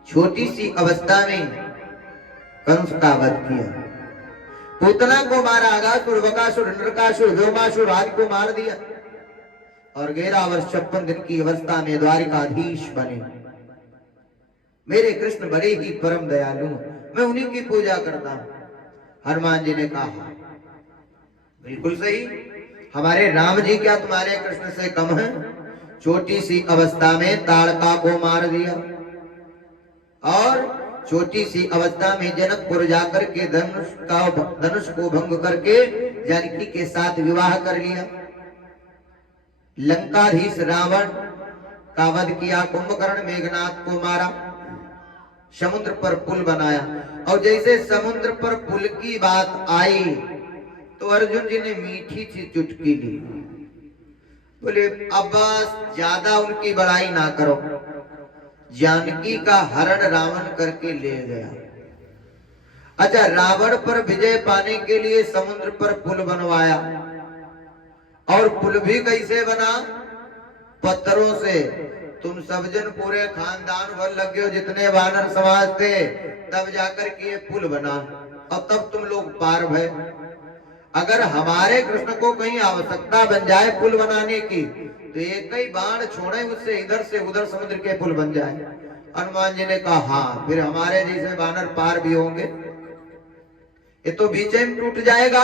छोटी सी अवस्था में कंस का वध किया, पूतना को मारा, अगासुर, बकासुर, नरकासुर, व्योमासुर आदि को मार दिया, और 11 वर्ष 56 दिन की अवस्था में द्वारिकाधीश बने। मेरे कृष्ण बड़े ही परम दयालु, मैं उन्हीं की पूजा करता हूं। हनुमान जी ने कहा बिल्कुल सही, हमारे राम जी क्या तुम्हारे कृष्ण से कम है? छोटी सी अवस्था में ताड़का को मार दिया और छोटी सी अवस्था में जनकपुर जाकर के धनुष को भंग करके जानकी के साथ विवाह कर लिया। लंकाधीश रावण का वध किया, कुंभकर्ण मेघनाथ को मारा, समुद्र पर पुल बनाया। और जैसे समुद्र पर पुल की बात आई तो अर्जुन जी ने मीठी सी चुटकी ली, बोले अब बस ज्यादा उनकी बड़ाई ना करो, जानकी का हरण रावण करके ले गया। अच्छा, रावण पर विजय पाने के लिए समुद्र पर पुल बनवाया, और पुल भी कैसे बना? पत्थरों से। तुम सब जन पूरे खानदान भर लग गए हो, जितने वानर समाज थे, तब जाकर के ये पुल बना, और तब तुम लोग पार भय। अगर हमारे कृष्ण को कहीं आवश्यकता बन जाए पुल बनाने की, तो एक ही बाण छोड़े उससे इधर से उधर समुद्र के पुल बन जाए। हनुमान जी ने कहा हाँ, फिर हमारे जैसे वानर पार भी होंगे, ये तो बीच में टूट जाएगा।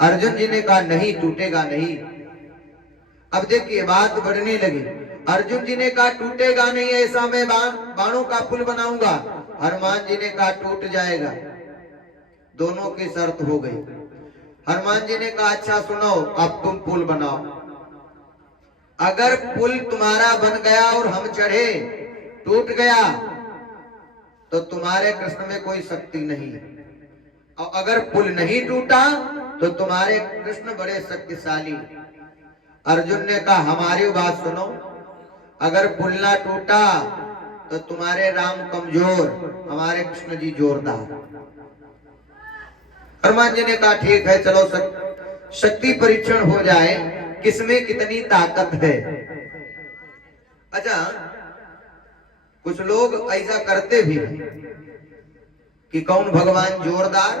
अर्जुन जी ने कहा नहीं, टूटेगा नहीं। अब देखिए बात बढ़ने लगी। अर्जुन जी ने कहा टूटेगा नहीं, ऐसा मैं बाणों का पुल बनाऊंगा। हनुमान जी ने कहा टूट जाएगा। दोनों की शर्त हो गई। हनुमान जी ने कहा अच्छा सुनो, अब तुम पुल बनाओ। अगर पुल तुम्हारा बन गया और हम चढ़े, टूट गया, तो तुम्हारे कृष्ण में कोई शक्ति नहीं। और अगर पुल नहीं टूटा तो तुम्हारे कृष्ण बड़े शक्तिशाली। अर्जुन ने कहा हमारी बात सुनो, अगर पुल ना टूटा तो तुम्हारे राम कमजोर, हमारे कृष्ण जी जोरदार। हनुमान जी ने कहा ठीक है, चलो शक्ति परीक्षण हो जाए, किसमें कितनी ताकत है। अच्छा, कुछ लोग ऐसा करते भी कि कौन भगवान जोरदार,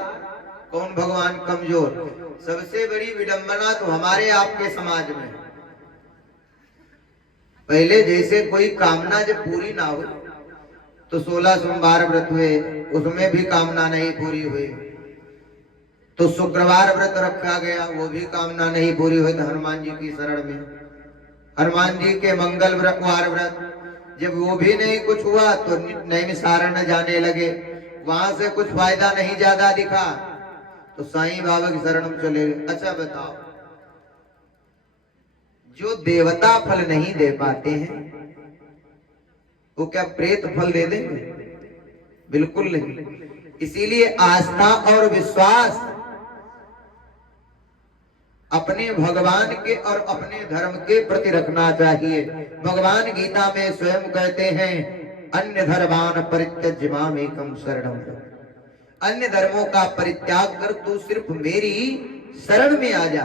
कौन भगवान कमजोर। सबसे बड़ी विडंबना तो हमारे आपके समाज में, पहले जैसे कोई कामना जब पूरी ना हो तो 16 सोमवार व्रत हुए, उसमें भी कामना नहीं पूरी हुई, तो शुक्रवार व्रत रखा गया, वो भी कामना नहीं पूरी हुई, तो हनुमान जी की शरण में। हनुमान जी के मंगल व्रत जब वो भी नहीं कुछ हुआ तो नैमिषारण्य जाने लगे, वहां से कुछ फायदा नहीं ज्यादा दिखा तो साईं बाबा की शरण में चले गए। अच्छा बताओ, जो देवता फल नहीं दे पाते हैं वो क्या प्रेत फल दे देंगे? बिल्कुल नहीं। इसीलिए आस्था और विश्वास अपने भगवान के और अपने धर्म के प्रति रखना चाहिए। भगवान गीता में स्वयं कहते हैं अन्य धर्मान परित्यज्य मामेकं शरणं व्रज। अन्य धर्मों का परित्याग कर तू सिर्फ मेरी शरण में आ जा।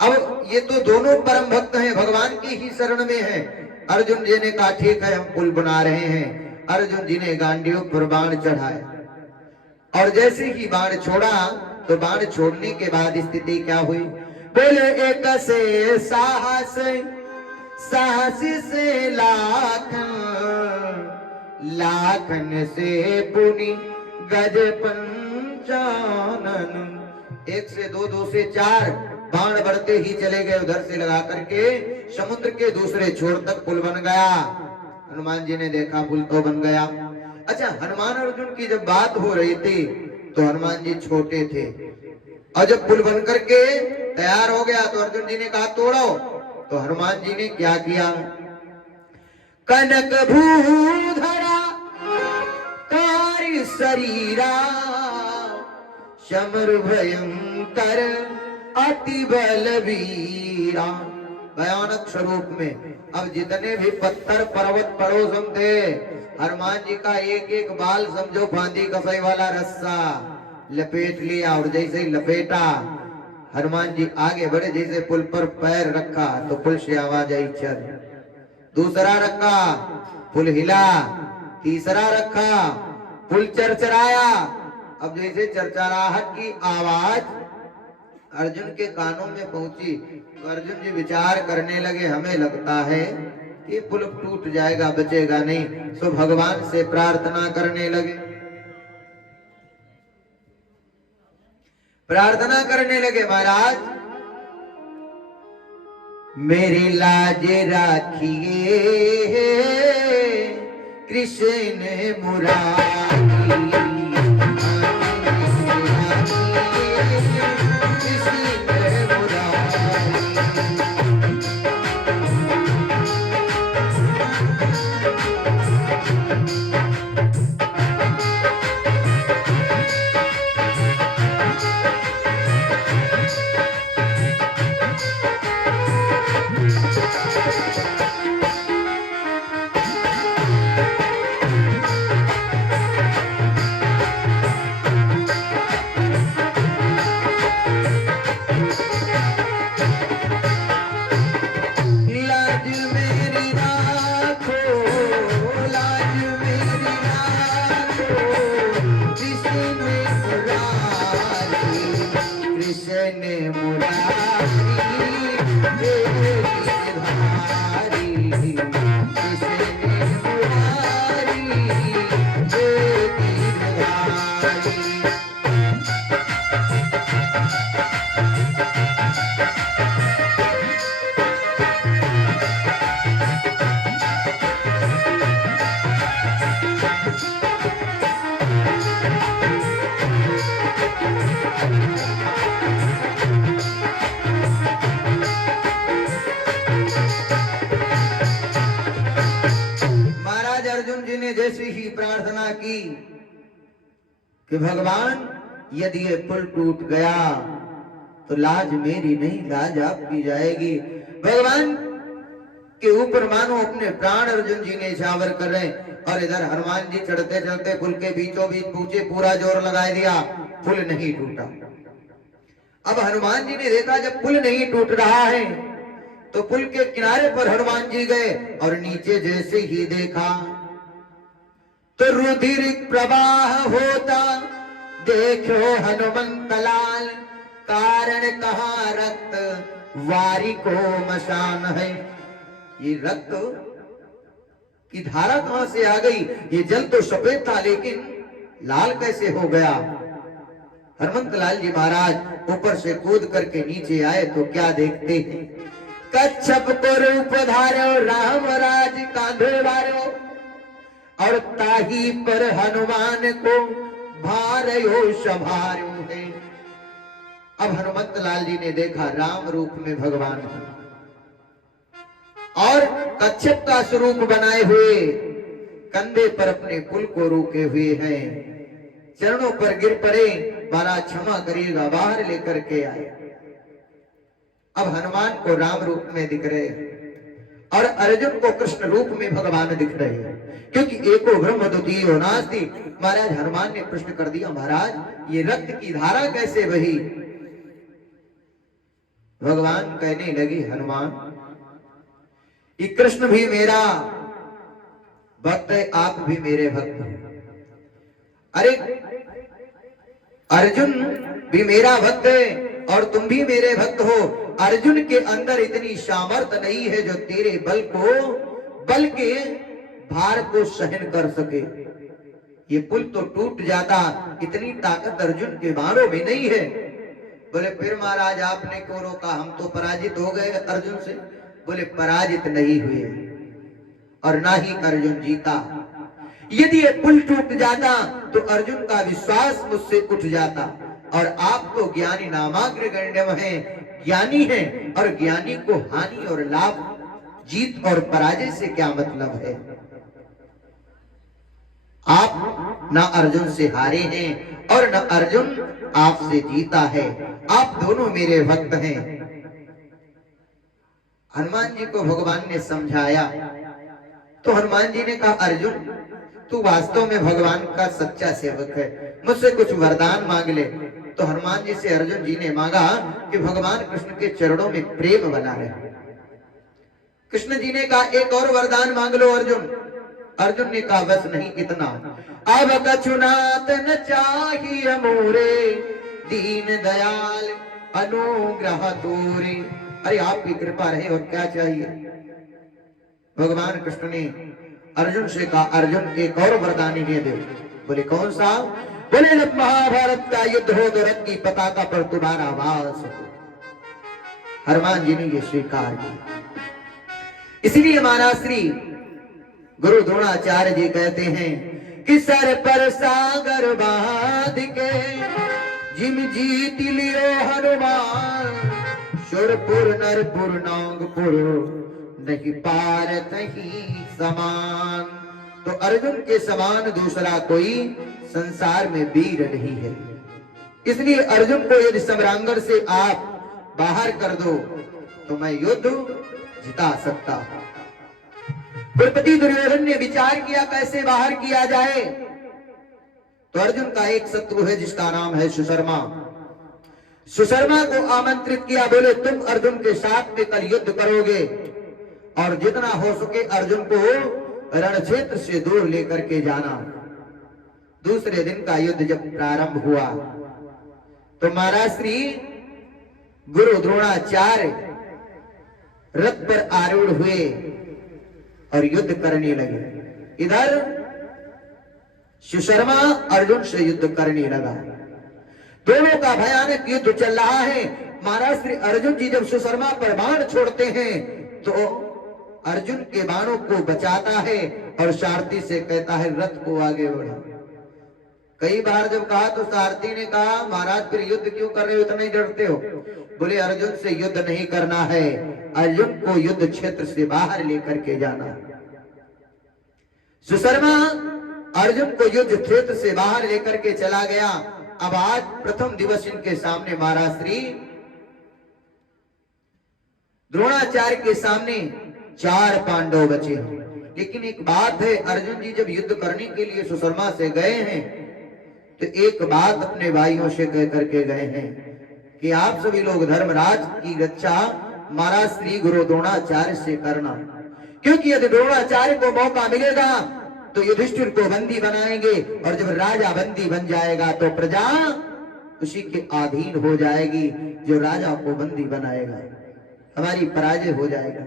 अब ये तो दोनों परम भक्त हैं, भगवान की ही शरण में हैं। अर्जुन जी ने कहा ठीक है, हम पुल बना रहे हैं। अर्जुन जी ने गांडीव पर बाण चढ़ाए, और जैसे ही बाण छोड़ा तो बाण छोड़ने के बाद स्थिति क्या हुई? बोले एक से साहस, साहस से लाखन, लाखन से पुनि गज पंचानन। एक से दो, दो से चार बाण बढ़ते ही चले गए, उधर से लगा करके समुद्र के दूसरे छोर तक पुल बन गया। हनुमान जी ने देखा पुल तो बन गया। अच्छा, हनुमान अर्जुन की जब बात हो रही थी तो हनुमान जी छोटे थे, और जब पुल बन करके तैयार हो गया तो अर्जुन जी ने कहा तोड़ो, तो हनुमान जी ने क्या किया? कनक भूधरा कारी शरीरा, समर भयंकर अति बलवीरा। भयानक स्वरूप में अब जितने भी पत्थर पर्वत पड़ोस थे, हनुमान जी का एक एक बाल समझो फांदी कसई वाला रस्सा लपेट लिया, और जैसे ही लपेटा हनुमान जी आगे बढ़े, जैसे पुल पर पैर रखा तो पुल से आवाज आई चल। दूसरा रखा, पुल हिला। तीसरा रखा, पुल चरचराया। अब जैसे चरचराहट की आवाज अर्जुन के कानों में पहुंची तो अर्जुन जी विचार करने लगे, हमें लगता है कि पुल टूट जाएगा, बचेगा नहीं। तो भगवान से प्रार्थना करने लगे, प्रार्थना करने लगे, महाराज मेरी लाज राखिए कृष्ण मुरारी। जैसी ही प्रार्थना की कि भगवान यदि ये पुल टूट गया तो लाज मेरी नहीं, लाज आपकी जाएगी। भगवान के ऊपर मानो अपने प्राण अर्जुन जी ने न्यौछावर कर रहे और इधर हनुमान जी चढ़ते चढ़ते पुल के बीचों बीच पूछे, पूरा जोर लगा दिया, पुल नहीं टूटा। अब हनुमान जी ने देखा जब पुल नहीं टूट रहा है तो पुल के किनारे पर हनुमान जी गए और नीचे जैसे ही देखा तो रुधिर प्रवाह होता, देखो हनुमंत लाल, कारण कहाँ रक्त वारी को मशान है। ये रक्त की धारा कहां से आ गई? ये जल तो सफेद था लेकिन लाल कैसे हो गया? हनुमंत लाल जी महाराज ऊपर से कूद करके नीचे आए तो क्या देखते हैं, कच्छप को रूप धारो, राम राज कांधे वारो, और ताही पर हनुमान को भार्यो संभार्यो है। अब हनुमंत लाल जी ने देखा राम रूप में भगवान है और कच्छप का स्वरूप बनाए हुए कंधे पर अपने पुल को रोके हुए हैं, चरणों पर गिर पड़े, महाराज क्षमा करिएगा, बाहर लेकर के आए। अब हनुमान को राम रूप में दिख रहे और अर्जुन को कृष्ण रूप में भगवान दिख रहे हैं, क्योंकि एको ब्रह्म द्वितीयो नास्ति। महाराज हनुमान ने प्रश्न कर दिया, महाराज ये रक्त की धारा कैसे बही? भगवान कहने लगे, हनुमान ये कृष्ण भी मेरा भक्त है, आप भी मेरे भक्त हैं। अरे अर्जुन भी मेरा भक्त है और तुम भी मेरे भक्त हो। अर्जुन के अंदर इतनी सामर्थ्य नहीं है जो तेरे बल के भार को सहन कर सके। ये पुल तो टूट जाता, इतनी ताकत अर्जुन के बाणों में नहीं है। बोले फिर महाराज आपने क्यों रोका? हम तो पराजित हो गए अर्जुन से। बोले पराजित नहीं हुए और ना ही अर्जुन जीता। यदि ये पुल टूट जाता तो अर्जुन का विश्वास मुझसे उठ जाता, और आप तो ज्ञानी नामाग्र गण्यम हैं, ज्ञानी हैं, और ज्ञानी को हानि और लाभ, जीत और पराजय से क्या मतलब है? आप ना अर्जुन से हारे हैं और न अर्जुन आपसे जीता है, आप दोनों मेरे भक्त हैं। हनुमान जी को भगवान ने समझाया तो हनुमान जी ने कहा, अर्जुन तू वास्तव में भगवान का सच्चा सेवक है, मुझसे कुछ वरदान मांग ले। तो हनुमान जी से अर्जुन जी ने मांगा कि भगवान कृष्ण के चरणों में प्रेम बना रहे। कृष्ण जी ने कहा, एक और वरदान मांग लो अर्जुन। अर्जुन ने कहा, बस नहीं इतना, अब कछुनाथ न चाहिए मोरे, दीन दयाल अनुग्रह तोरे। अरे आपकी कृपा रहे और क्या चाहिए? भगवान कृष्ण ने अर्जुन से कहा, अर्जुन एक और वरदान इन्हें दे। बोले कौन सा? बोले जब महाभारत का युद्ध हो तो रथ की पताका पर तुम्हारा वास हो। हनुमान जी ने ये स्वीकार किया। इसलिए महाराज श्री गुरु द्रोणाचार्य जी कहते हैं कि सर पर सागर बांध के जिम जीत लियो हनुमान, सुरपुर नरपुर नागपुर नहीं पारत ही समान। तो अर्जुन के समान दूसरा कोई संसार में वीर नहीं है। इसलिए अर्जुन को यदि सम्रांगण से आप बाहर कर दो तो मैं युद्ध जिता सकता हूं। द्रौपदी दुर्योधन ने विचार किया कैसे बाहर किया जाए। तो अर्जुन का एक शत्रु है जिसका नाम है सुशर्मा। सुशर्मा को आमंत्रित किया, बोले तुम अर्जुन के साथ में कल युद्ध करोगे और जितना हो सके अर्जुन को रण क्षेत्र से दूर लेकर के जाना। दूसरे दिन का युद्ध जब प्रारंभ हुआ तो महाराज श्री गुरु द्रोणाचार्य रथ पर आरूढ़ हुए और युद्ध करने लगे। इधर सुशर्मा अर्जुन से युद्ध करने लगा। दोनों का भयानक युद्ध चल रहा है। महाराज श्री अर्जुन जी जब सुशर्मा पर बाण छोड़ते हैं तो अर्जुन के बाणों को बचाता है और सारथी से कहता है रथ को आगे बढ़ा। कई बार जब कहा तो सारथी ने कहा महाराज फिर युद्ध क्यों कर रहे हो, इतना ही डरते हो। बोले अर्जुन से युद्ध नहीं करना है, अर्जुन को युद्ध क्षेत्र से बाहर लेकर के जाना। सुशर्मा अर्जुन को युद्ध क्षेत्र से बाहर लेकर के चला गया। अब आज प्रथम दिवस इनके सामने महाराज श्री द्रोणाचार्य के सामने 4 पांडव बचे हैं। लेकिन एक बात है, अर्जुन जी जब युद्ध करने के लिए सुशर्मा से गए हैं तो एक बात अपने भाइयों से कह करके गए हैं कि आप सभी लोग धर्मराज की रक्षा महाराज श्री गुरु द्रोणाचार्य से करना, क्योंकि यदि द्रोणाचार्य को मौका मिलेगा तो युधिष्ठिर को बंदी बनाएंगे और जब राजा बंदी बन जाएगा तो प्रजा उसी के अधीन हो जाएगी। जो राजा को बंदी बनाएगा हमारी पराजय हो जाएगा।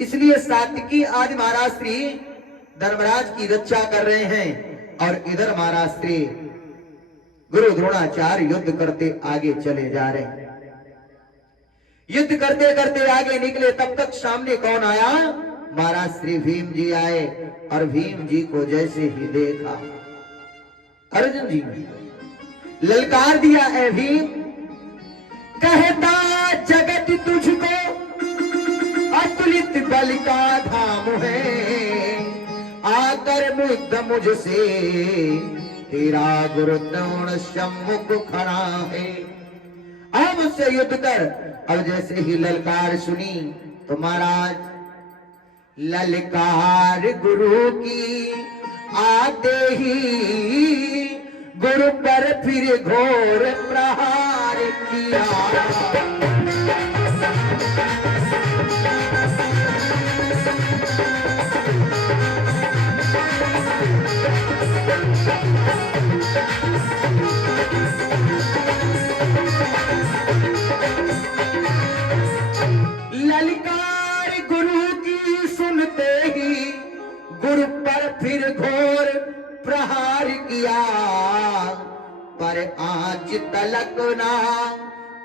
इसलिए सात्विकी आदि महाराज श्री धर्मराज की रक्षा कर रहे हैं और इधर महाराज श्री गुरु द्रोणाचार्य युद्ध करते आगे चले जा रहे हैं। युद्ध करते करते आगे निकले, तब तक सामने कौन आया? महाराज श्री भीम जी आए और भीम जी को जैसे ही देखा अर्जुन जी ने ललकार दिया, है भीम कहता जगत तुझको अतुलित बल का धाम है, आकर मुद्द मुझसे तेरा गुरु द्रोण सम्मुख खड़ा है। अब मुझसे युद्ध कर। अब जैसे ही ललकार सुनी तो महाराज ललकार गुरु की आते ही गुरु पर फिर घोर प्रहार किया। ललकार गुरु की सुनते ही गुरु पर फिर घोर प्रहार किया, पर आज तलक ना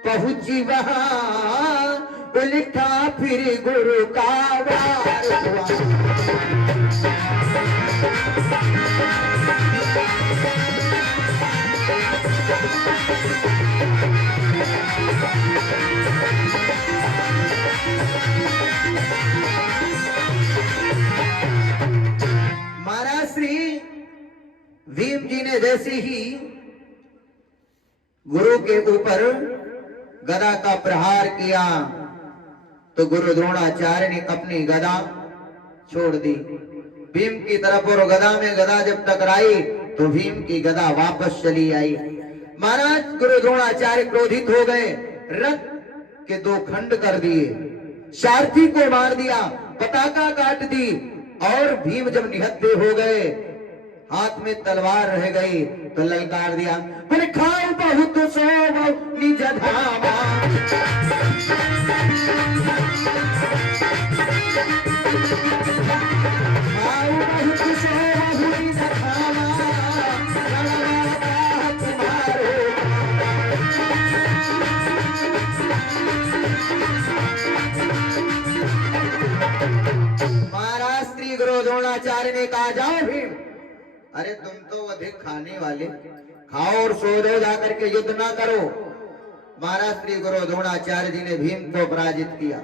पहुंची वहां उल्टा फिर गुरु का वार हुआ। महाराज श्री भीम जी ने जैसे ही गुरु के ऊपर गदा का प्रहार किया तो गुरु द्रोणाचार्य ने अपनी गदा छोड़ दी भीम की तरफ, और गदा में गदा जब टकराई तो भीम की गदा वापस चली आई। महाराज गुरु द्रोणाचार्य क्रोधित हो गए, रथ के 2 खंड कर दिए, सारथी को मार दिया, पताका काट दी और भीम जब निहत्थे हो गए, हाथ में तलवार रह गई तो ललकार दिया, बोले खाओ बहुत सो निज धामा। ने कहा जाओ भीम, अरे तुम तो अधिक खाने वाले, खाओ और सो जाओ, जाकर के युद्ध ना करो। महाराज श्री गुरु द्रोणाचार्य जी ने भीम को पराजित किया,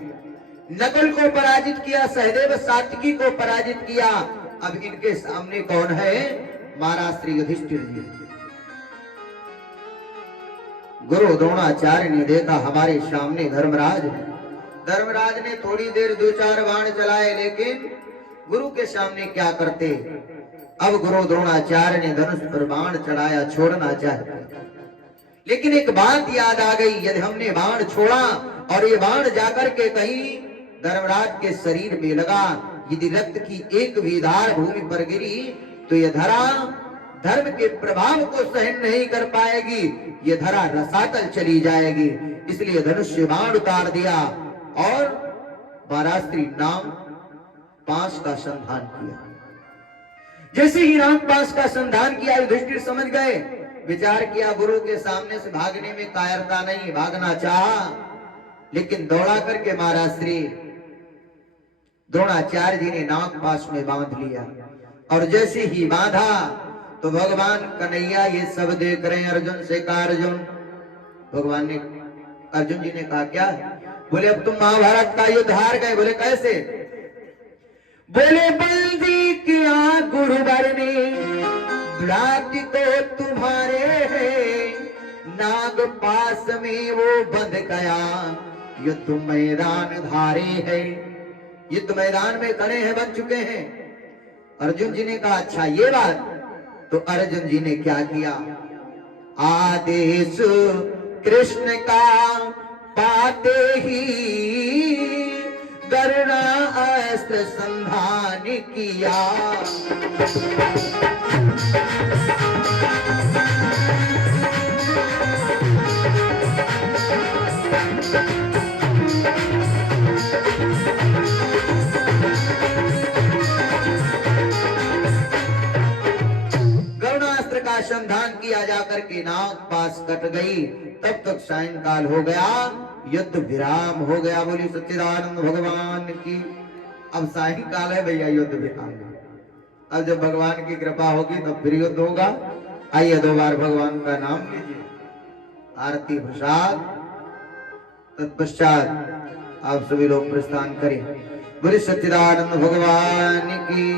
नकुल को पराजित किया, सहदेव सात्विकी को पराजित किया। अब इनके सामने कौन है? महाराज श्री युधिष्ठिर जी। गुरु द्रोणाचार्य ने देखा हमारे सामने धर्मराज है। धर्मराज ने थोड़ी देर 2-4 बाण चलाए, लेकिन गुरु के सामने क्या करते। अब गुरु द्रोणाचार्य ने धनुष पर बाण चढ़ाया, छोड़ना चाहते, लेकिन एक बात याद आ गई, यदि हमने बाण छोड़ा और ये बाण जाकर के कहीं धर्मराज के शरीर में लगा, यदि रक्त की एक भी धार भूमि पर गिरी तो यह धरा धर्म के प्रभाव को सहन नहीं कर पाएगी, ये धरा रसातल चली जाएगी। इसलिए धनुष से बाण उतार दिया और बारास्त्री नाम पास का संधान किया। जैसे ही नाम पास का संधान किया, युधिष्ठिर समझ गए, विचार किया गुरु के सामने से भागने में कायरता नहीं, भागना चाहा, लेकिन दौड़ा करके महाराज श्री द्रोणाचार्य जी ने नाग पास में बांध लिया। और जैसे ही बांधा तो भगवान कन्हैया ये सब देख रहे हैं। अर्जुन से कहा, अर्जुन, भगवान ने, अर्जुन जी ने कहा क्या? बोले अब तुम महाभारत का युद्ध हार गए। बोले कैसे? बोले बंदी किया गुरुवर ने, ब्रात को तुम्हारे है, नाग पास में वो बंध गया, युद्ध मैदान धारे है। युद्ध मैदान में खड़े हैं, बन चुके हैं। अर्जुन जी ने कहा अच्छा ये बात। तो अर्जुन जी ने क्या किया? आदेश कृष्ण का पाते ही गरुड़ा अस्त्र संधान किया। गरुणास्त्र का संधान किया, जाकर के नाग पास कट गई। तब तक सायंकाल हो गया, युद्ध विराम हो गया। बोली सच्चिदानंद भगवान की। अब सायंकाल है भैया, युद्ध विराम। अब जब भगवान की कृपा होगी तब फिर युद्ध होगा। आइए 2 बार भगवान का नाम लीजिए, आरती प्रसाद, तत्पश्चात आप सभी लोग प्रस्थान करें। बोले सच्चिदानंद भगवान की।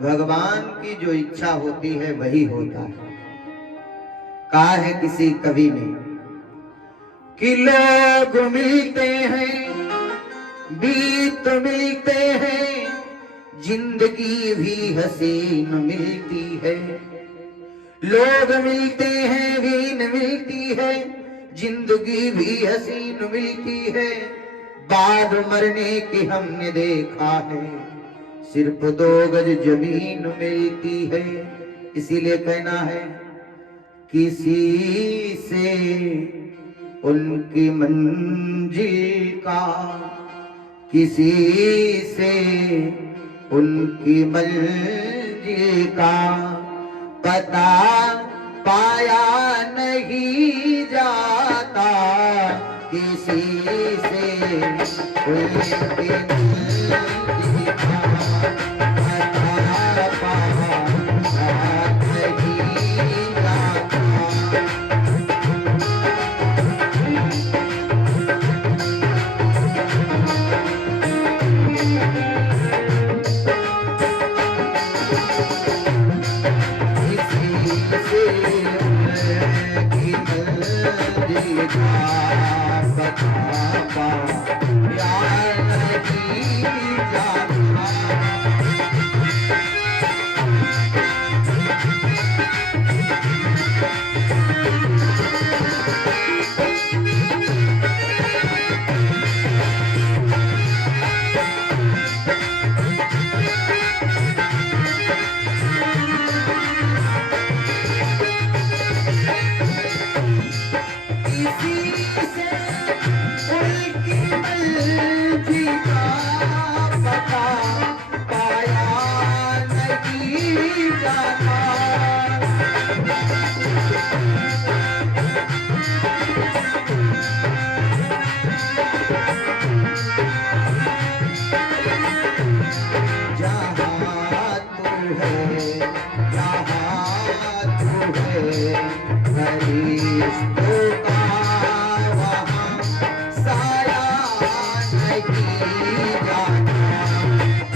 भगवान की जो इच्छा होती है वही होता है। कहा है किसी कवि ने कि लोग मिलते हैं, बीत मिलते हैं, जिंदगी भी हसीन मिलती है। लोग मिलते हैं, बीन मिलती है, जिंदगी भी हसीन मिलती है। बाद मरने की हमने देखा है, सिर्फ 2 गज जमीन मिलती है। इसीलिए कहना है किसी से उनकी मंजिल का, किसी से उनकी मंजिल का पता पाया नहीं जाता। किसी से उनकी मंजिल का पता पाया नहीं जाता। किसी से है, जहाँ तू है, फरिश्तों का वहाँ साया नहीं जाता,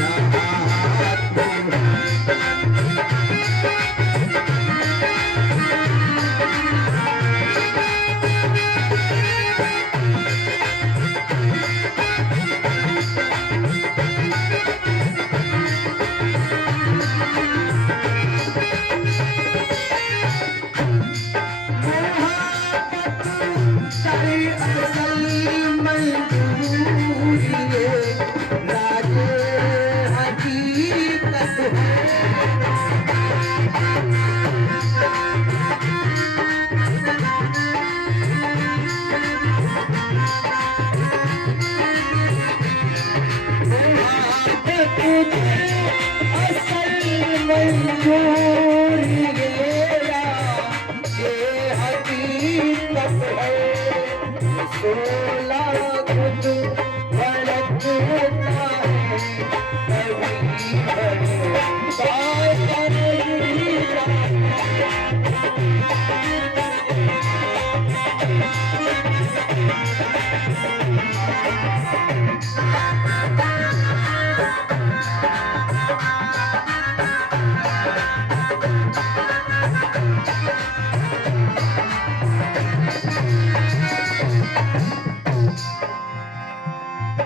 जहाँ तू है।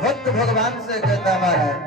भक्त भगवान से कहता महाराज